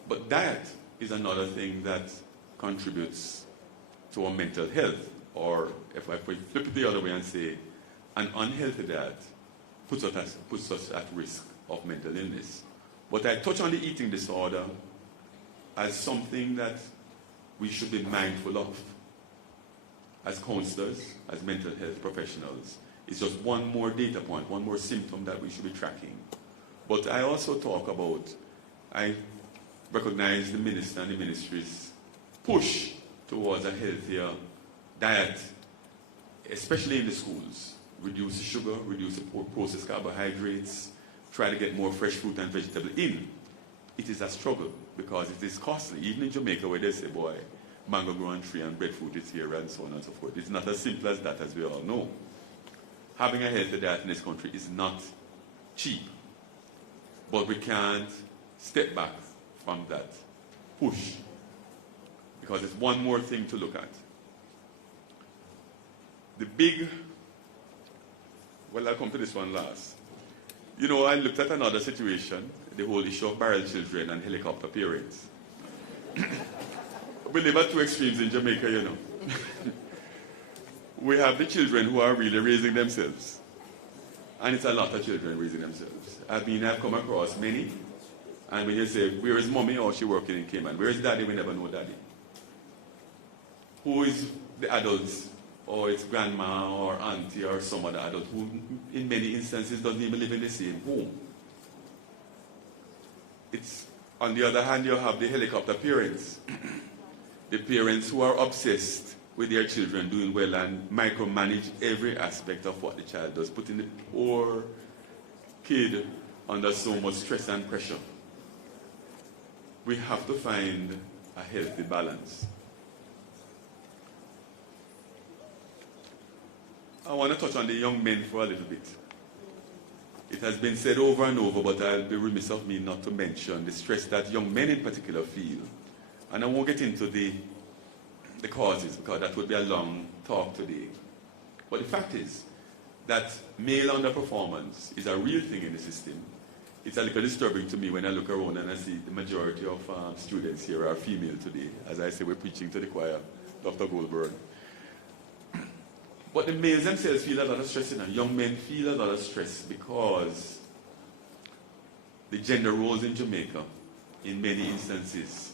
But diet is another thing that contributes to our mental health, or if we flip it the other way and say, an unhealthy diet puts us at risk of mental illness. But I touch on the eating disorder as something that we should be mindful of as counselors, as mental health professionals. It's just one more data point, one more symptom that we should be tracking. But I also talk about, I recognize the minister and the ministry's push towards a healthier diet, especially in the schools. Reduce the sugar, reduce the processed carbohydrates, try to get more fresh fruit and vegetable in. It is a struggle because it is costly. Even in Jamaica where they say, boy, mango grow on tree and breadfruit is here and so on and so forth. It's not as simple as that, as we all know. Having a healthy diet in this country is not cheap. But we can't step back from that push because it's one more thing to look at. The big, well, I'll come to this one last. You know, I looked at another situation, the whole issue of barrel children and helicopter parents. We live at two extremes in Jamaica, you know. We have the children who are really raising themselves. And it's a lot of children raising themselves. I've come across many, and when you say, where is mommy? Oh, she working in Cayman. Where is daddy? We never know daddy. Who is the adults? Or it's grandma or auntie or some other adult who, in many instances, doesn't even live in the same home. It's, on the other hand, you have the helicopter parents. The parents who are obsessed with their children doing well and micromanage every aspect of what the child does, putting the poor kid under so much stress and pressure. We have to find a healthy balance. I want to touch on the young men for a little bit. It has been said over and over, but I'll be remiss of me not to mention the stress that young men in particular feel. And I won't get into the causes because that would be a long talk today. But the fact is that male underperformance is a real thing in the system. It's a little disturbing to me when I look around and I see the majority of students here are female today. As I say, we're preaching to the choir, Dr. Goldberg. But the males themselves feel a lot of stress, young men feel a lot of stress because the gender roles in Jamaica, in many instances,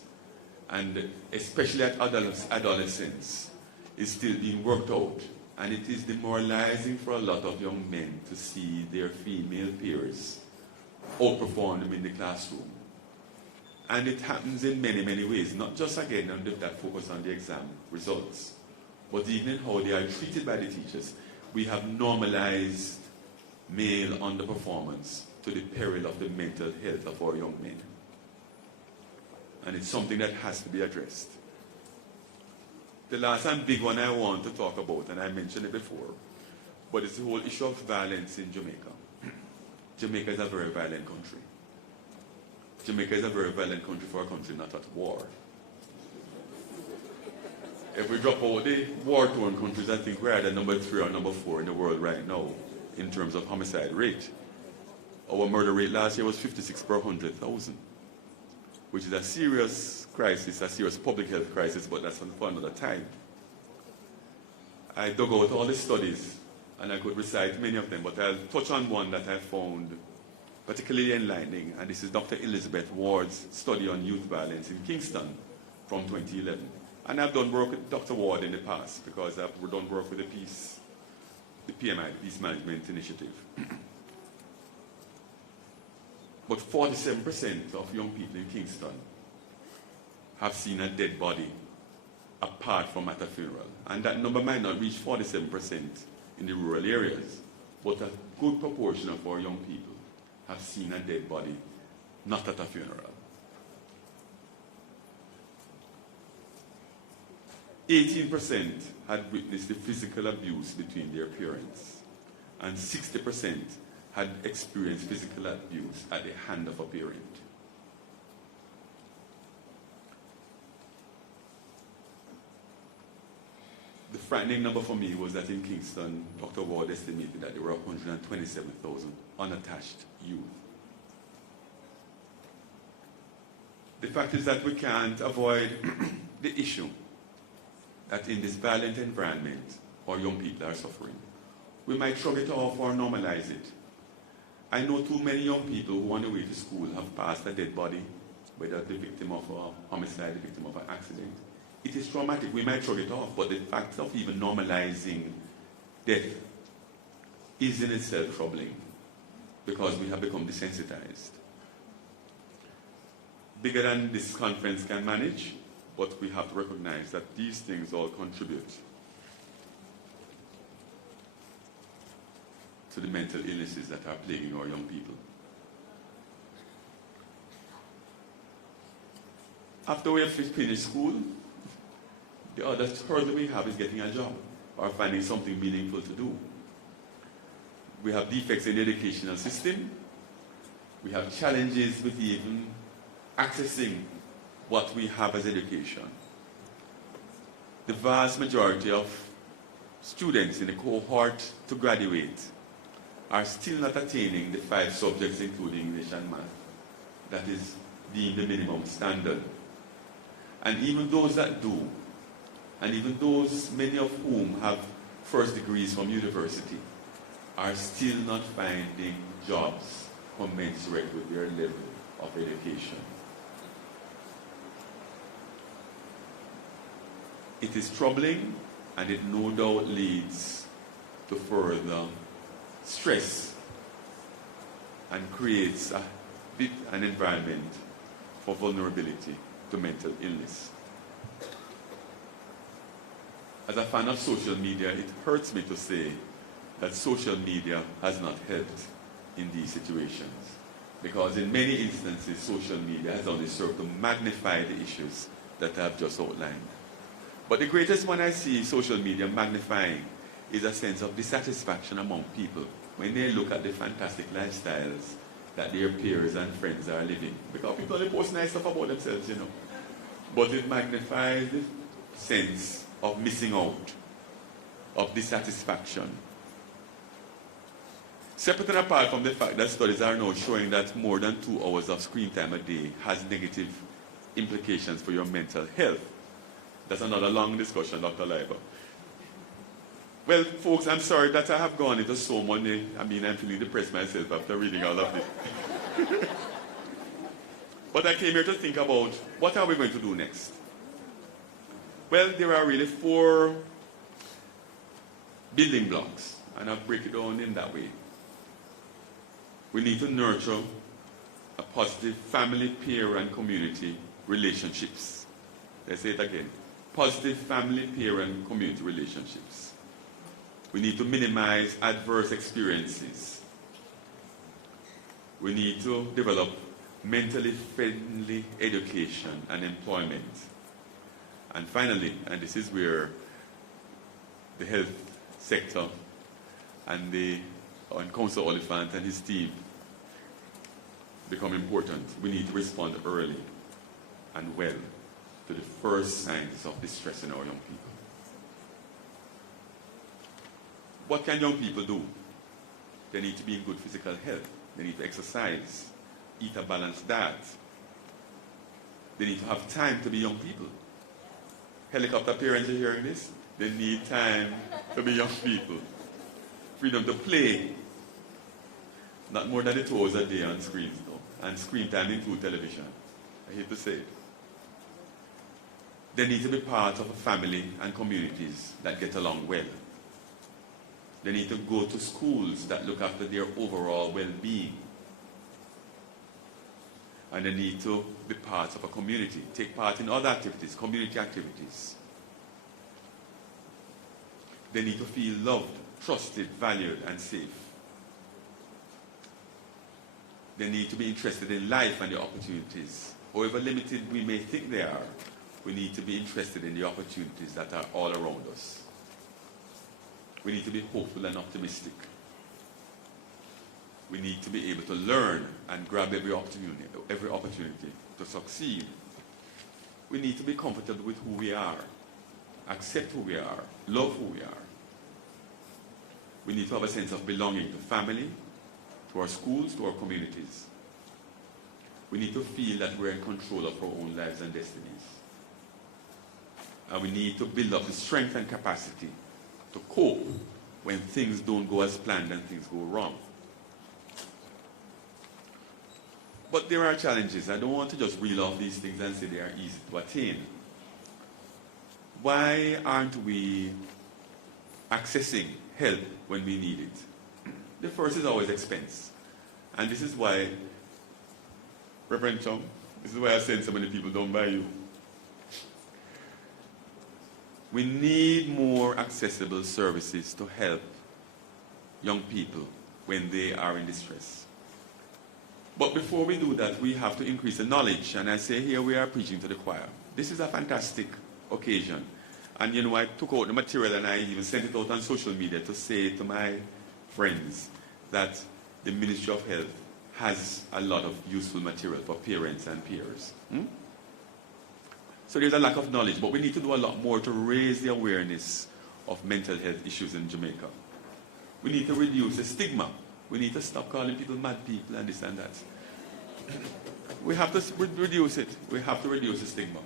and especially at adolescence, is still being worked out. And it is demoralizing for a lot of young men to see their female peers outperform them in the classroom. And it happens in many, many ways, not just again under that focus on the exam results, but even in how they are treated by the teachers. We have normalized male underperformance to the peril of the mental health of our young men. And it's something that has to be addressed. The last and big one I want to talk about, and I mentioned it before, but it's the whole issue of violence in Jamaica. Jamaica is a very violent country. Jamaica is a very violent country for a country not at war. If we drop out the war-torn countries, I think we're either number 3 or number 4 in the world right now in terms of homicide rate. Our murder rate last year was 56 per 100,000, which is a serious crisis, a serious public health crisis, but that's for another time. I dug out all the studies, and I could recite many of them, but I'll touch on one that I found particularly enlightening, and this is Dr. Elizabeth Ward's study on youth violence in Kingston from 2011. And I've done work with Dr. Ward in the past because I've done work with the PMI, the Peace Management Initiative. But 47% of young people in Kingston have seen a dead body apart from at a funeral. And that number might not reach 47% in the rural areas, but a good proportion of our young people have seen a dead body not at a funeral. 18% had witnessed the physical abuse between their parents, and 60% had experienced physical abuse at the hand of a parent. The frightening number for me was that in Kingston, Dr. Ward estimated that there were 127,000 unattached youth. The fact is that we can't avoid the issue that in this violent environment, our young people are suffering. We might shrug it off or normalize it. I know too many young people who on the way to school have passed a dead body, whether the victim of a homicide, the victim of an accident. It is traumatic. We might shrug it off, but the fact of even normalizing death is in itself troubling because we have become desensitized. Bigger than this conference can manage, but we have to recognize that these things all contribute to the mental illnesses that are plaguing our young people. After we have finished school, the other hurdle we have is getting a job or finding something meaningful to do. We have defects in the educational system. We have challenges with even accessing what we have as education. The vast majority of students in the cohort to graduate are still not attaining the 5 subjects, including English and math, that is deemed the minimum standard. And even those that do, and even those, many of whom have first degrees from university, are still not finding jobs commensurate with their level of education. It is troubling, and it no doubt leads to further stress and creates an environment for vulnerability to mental illness. As a fan of social media, it hurts me to say that social media has not helped in these situations, because in many instances social media has only served to magnify the issues that I have just outlined. But the greatest one I see social media magnifying is a sense of dissatisfaction among people when they look at the fantastic lifestyles that their peers and friends are living. Because people only post nice stuff about themselves, you know. But it magnifies the sense of missing out. of dissatisfaction. Separate and apart from the fact that studies are now showing that more than 2 hours of screen time a day has negative implications for your mental health. That's another long discussion, Dr. Leiber. Well, folks, I'm sorry that I have gone into so many. I'm feeling depressed myself after reading all of it. But I came here to think about what are we going to do next? Well, there are really 4 building blocks, and I'll break it down in that way. We need to nurture a positive family, peer, and community relationships. Let's say it again. Positive family, peer, and community relationships. We need to minimize adverse experiences. We need to develop mentally friendly education and employment. And finally, and this is where the health sector and Councillor Oliphant and his team become important. We need to respond early and well to the first signs of distress in our young people. What can young people do? They need to be in good physical health. They need to exercise, eat a balanced diet. They need to have time to be young people. Helicopter parents are hearing this? They need time to be young people. Freedom to play. Not more than 2 hours a day on screens, though. And screen time includes television. I hate to say it. They need to be part of a family and communities that get along well. They need to go to schools that look after their overall well-being. And they need to be part of a community, take part in other activities, community activities. They need to feel loved, trusted, valued, and safe. They need to be interested in life and the opportunities. However limited we may think they are, we need to be interested in the opportunities that are all around us. We need to be hopeful and optimistic. We need to be able to learn and grab every opportunity to succeed. We need to be comfortable with who we are, accept who we are, love who we are. We need to have a sense of belonging to family, to our schools, to our communities. We need to feel that we're in control of our own lives and destinies. And we need to build up the strength and capacity to cope when things don't go as planned and things go wrong. But there are challenges. I don't want to just reel off these things and say they are easy to attain. Why aren't we accessing help when we need it? The first is always expense. And this is why, Reverend Chong, this is why I said so many people don't buy you. We need more accessible services to help young people when they are in distress. But before we do that, we have to increase the knowledge. And I say here we are preaching to the choir. This is a fantastic occasion. And you know, I took out the material and I even sent it out on social media to say to my friends that the Ministry of Health has a lot of useful material for parents and peers. So there's a lack of knowledge, but we need to do a lot more to raise the awareness of mental health issues in Jamaica. We need to reduce the stigma. We need to stop calling people mad people and this and that. We have to reduce it. We have to reduce the stigma.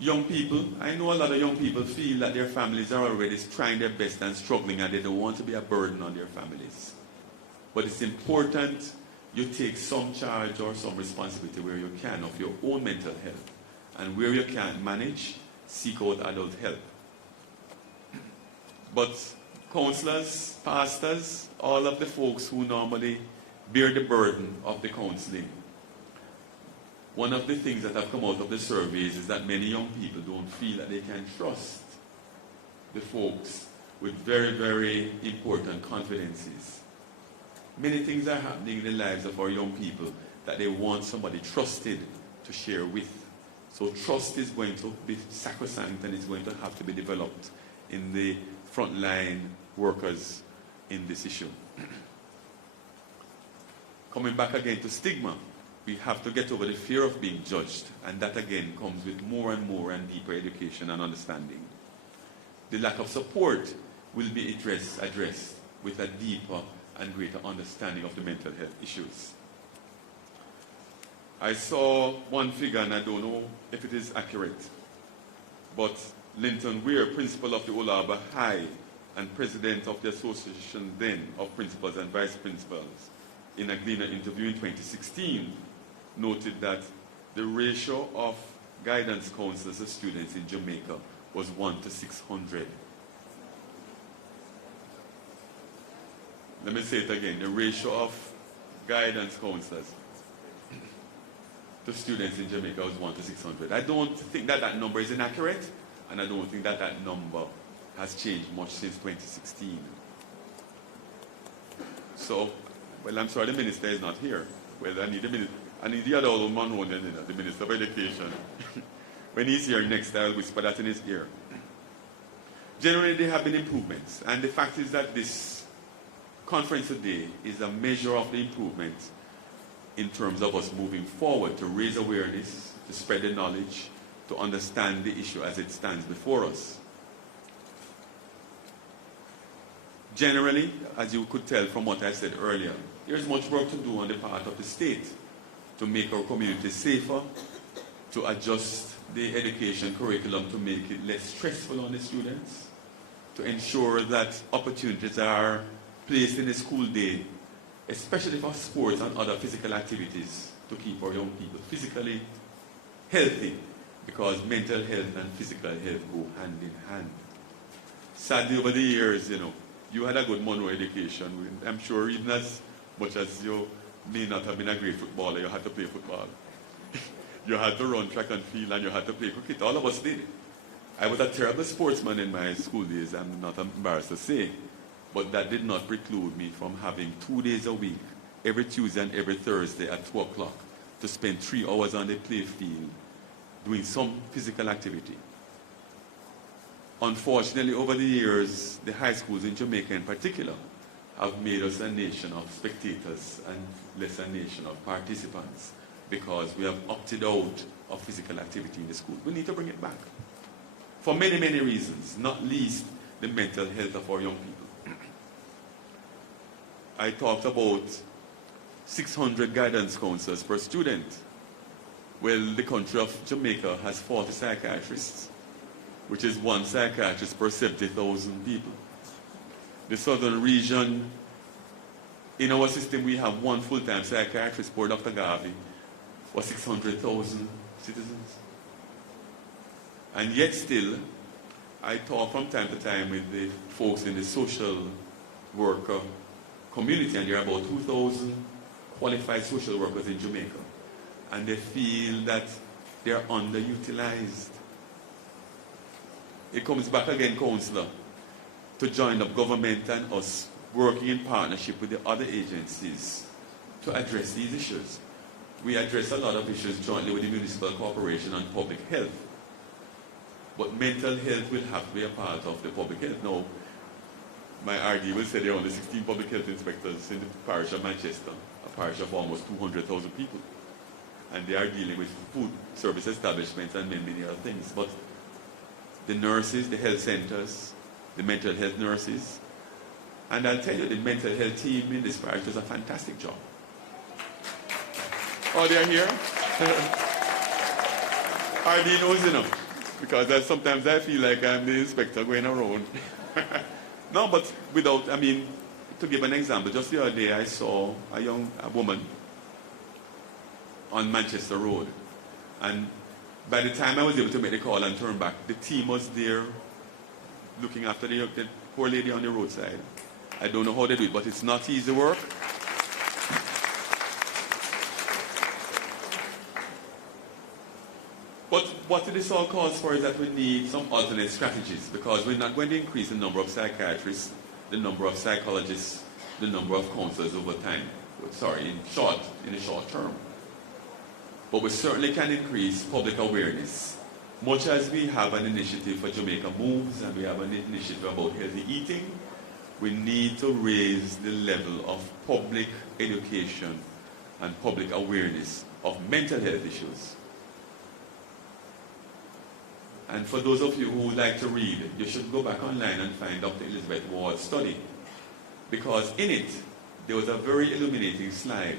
Young people, I know a lot of young people feel that their families are already trying their best and struggling and they don't want to be a burden on their families. But it's important you take some charge or some responsibility where you can of your own mental health. And where you can't manage, seek out adult help. But counselors, pastors, all of the folks who normally bear the burden of the counseling, one of the things that have come out of the surveys is that many young people don't feel that they can trust the folks with very, very important confidences. Many things are happening in the lives of our young people that they want somebody trusted to share with. So trust is going to be sacrosanct and it's going to have to be developed in the frontline workers in this issue. Coming back again to stigma, we have to get over the fear of being judged, and that again comes with more and more and deeper education and understanding. the lack of support will be addressed with a deeper and greater understanding of the mental health issues. I saw one figure, and I don't know if it is accurate, but Linton Weir, principal of the Old Harbour High and president of the Association then of Principals and Vice Principals, in a Gleaner interview in 2016, noted that the ratio of guidance counselors to students in Jamaica was 1 to 600. Let me say it again. The ratio of guidance counselors to students in Jamaica was 1 to 600. I don't think that that number is inaccurate, and I don't think that that number has changed much since 2016. So, well, I'm sorry the minister is not here. Well, I need the other old man, the Minister of Education. When he's here next, I'll whisper that in his ear. Generally, there have been improvements, and the fact is that this conference today is a measure of the improvement in terms of us moving forward to raise awareness, to spread the knowledge, to understand the issue as it stands before us. Generally, as you could tell from what I said earlier, there is much work to do on the part of the state to make our community safer, to adjust the education curriculum to make it less stressful on the students, to ensure that opportunities are placed in the school day, especially for sports and other physical activities, to keep our young people physically healthy, because mental health and physical health go hand in hand. Sadly, over the years, you had a good Monroe education. I'm sure even as much as you may not have been a great footballer, you had to play football. You had to run track and field, and you had to play cricket. All of us did. I was a terrible sportsman in my school days, I'm not embarrassed to say. But that did not preclude me from having 2 days a week, every Tuesday and every Thursday at 2 o'clock, to spend 3 hours on the play field doing some physical activity. Unfortunately, over the years, the high schools in Jamaica in particular have made us a nation of spectators and less a nation of participants, because we have opted out of physical activity in the school. We need to bring it back for many, many reasons, not least the mental health of our young people. I talked about 600 guidance counselors per student. Well, the country of Jamaica has 40 psychiatrists, which is 1 psychiatrist per 70,000 people. The southern region, in our system, we have 1 full-time psychiatrist per Dr. Garvey for 600,000 citizens. And yet still, I talk from time to time with the folks in the social worker community, and there are about 2,000 qualified social workers in Jamaica. And they feel that they're underutilized. It comes back again, Councillor, to join up government and us working in partnership with the other agencies to address these issues. We address a lot of issues jointly with the Municipal Corporation on public health. But mental health will have to be a part of the public health. Now, my RD will say there are only 16 public health inspectors in the parish of Manchester, a parish of almost 200,000 people. And they are dealing with food service establishments and many other things. But the nurses, the health centers, the mental health nurses, and I'll tell you, the mental health team in this parish does a fantastic job. Oh, they're here? RD knows enough, because sometimes I feel like I'm the inspector going around. No, but to give an example, just the other day I saw a woman on Manchester Road, and by the time I was able to make the call and turn back, the team was there looking after the poor lady on the roadside. I don't know how they do it, but it's not easy work. But what this all calls for is that we need some alternate strategies, because we're not going to increase the number of psychiatrists, the number of psychologists, the number of counselors over time. In the short term. But we certainly can increase public awareness. Much as we have an initiative for Jamaica Moves, and we have an initiative about healthy eating, we need to raise the level of public education and public awareness of mental health issues. And for those of you who like to read, you should go back online and find Dr. Elizabeth Ward's study. Because in it, there was a very illuminating slide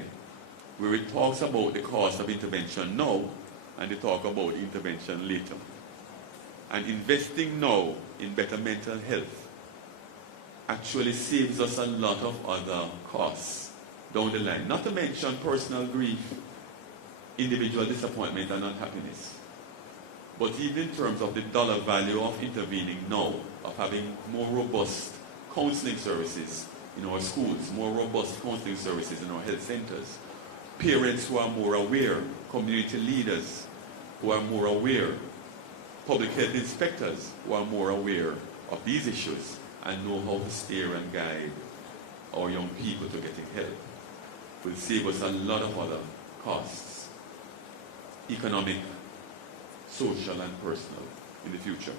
where it talks about the cost of intervention now and they talk about intervention later. And investing now in better mental health actually saves us a lot of other costs down the line. Not to mention personal grief, individual disappointment and unhappiness. But even in terms of the dollar value of intervening now, of having more robust counseling services in our schools, more robust counseling services in our health centers, parents who are more aware, community leaders who are more aware, public health inspectors who are more aware of these issues and know how to steer and guide our young people to getting help will save us a lot of other costs, economic, social and personal, in the future.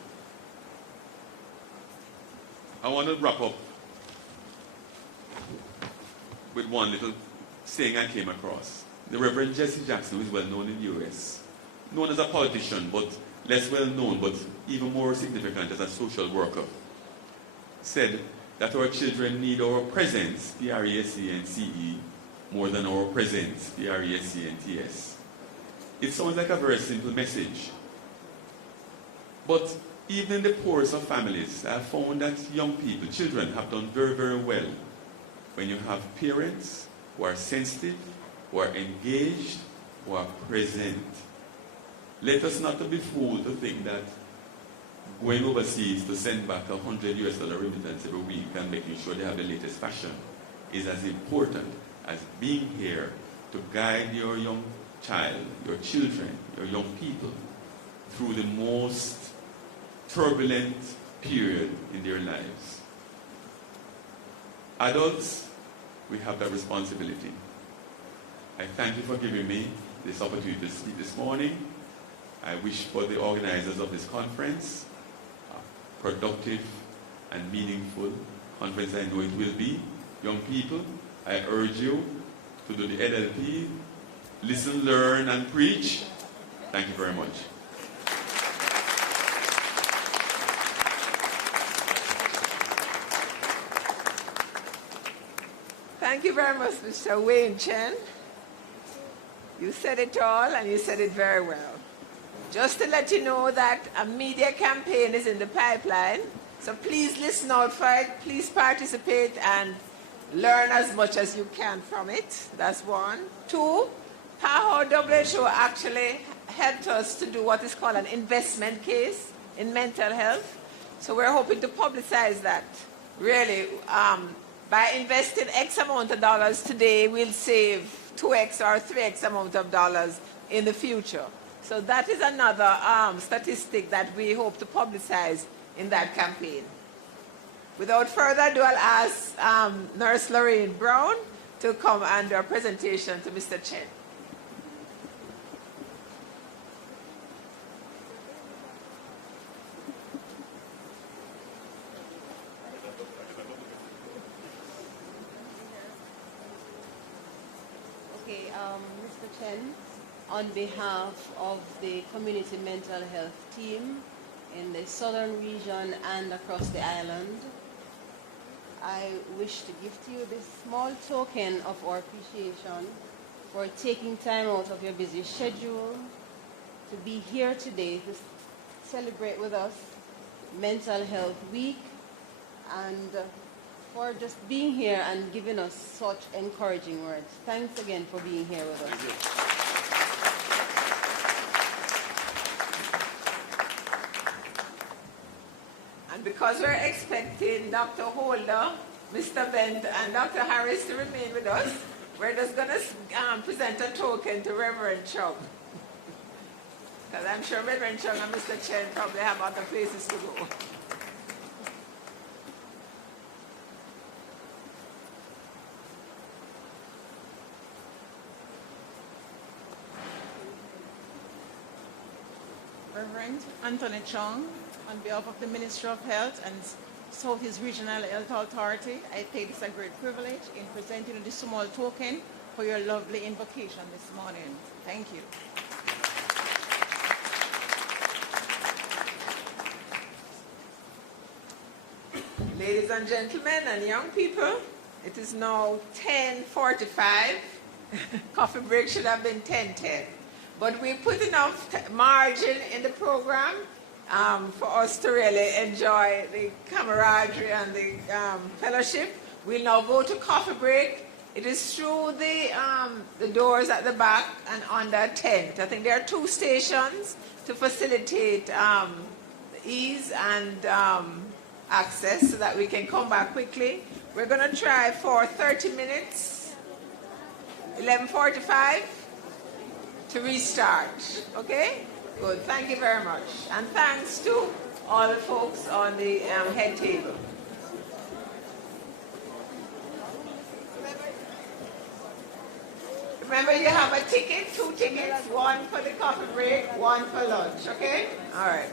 I want to wrap up with one little saying I came across. The Reverend Jesse Jackson, who is well known in the U.S., known as a politician, but less well known, but even more significant as a social worker, said that our children need our presence, P-R-E-S-E-N-C-E, more than our presence, P-R-E-S-E-N-T-S. It sounds like a very simple message. But even in the poorest of families, I have found that young people, children, have done very, very well when you have parents who are sensitive, who are engaged, who are present. Let us not to be fooled to think that going overseas to send back $100 US remittance every week and making sure they have the latest fashion is as important as being here to guide your young child, your children, your young people through the most turbulent period in their lives. Adults, we have that responsibility. I thank you for giving me this opportunity to speak this morning. I wish for the organizers of this conference a productive and meaningful conference. I know it will be. Young people, I urge you to do the LLP, listen, learn, and preach. Thank you very much. Thank you very much, Mr. Wayne Chen. You said it all, and you said it very well. Just to let you know that a media campaign is in the pipeline, so please listen out for it, please participate and learn as much as you can from it. That's one. Two, PAHO WHO actually helped us to do what is called an investment case in mental health. So we're hoping to publicize that. Really, by investing X amount of dollars today, we'll save 2X or 3X amount of dollars in the future. So that is another statistic that we hope to publicize in that campaign. Without further ado, I'll ask Nurse Lorraine Brown to come and do a presentation to Mr. Chen. Okay, Mr. Chen, on behalf of the community mental health team in the southern region and across the island, I wish to give to you this small token of our appreciation for taking time out of your busy schedule to be here today to celebrate with us Mental Health Week, and for just being here and giving us such encouraging words. Thanks again for being here with us. And because we're expecting Dr. Holder, Mr. Bent, and Dr. Harris to remain with us, we're just going to present a token to Reverend Chung. Because I'm sure Reverend Chung and Mr. Chen probably have other places to go. Reverend Anthony Chong, on behalf of the Ministry of Health and Southeast Regional Health Authority, I take this a great privilege in presenting you this small token for your lovely invocation this morning. Thank you. Ladies and gentlemen and young people, it is now 10:45. Coffee break should have been 10:10. But we put enough margin in the program for us to really enjoy the camaraderie and the fellowship. We'll now go to coffee break. It is through the doors at the back and under a tent. I think there are 2 stations to facilitate ease and access so that we can come back quickly. We're going to try for 30 minutes, 11:45, to restart. Okay? Good. Thank you very much. And thanks to all the folks on the head table. Remember, you have a ticket, 2 tickets, 1 for the coffee break, 1 for lunch, okay? All right.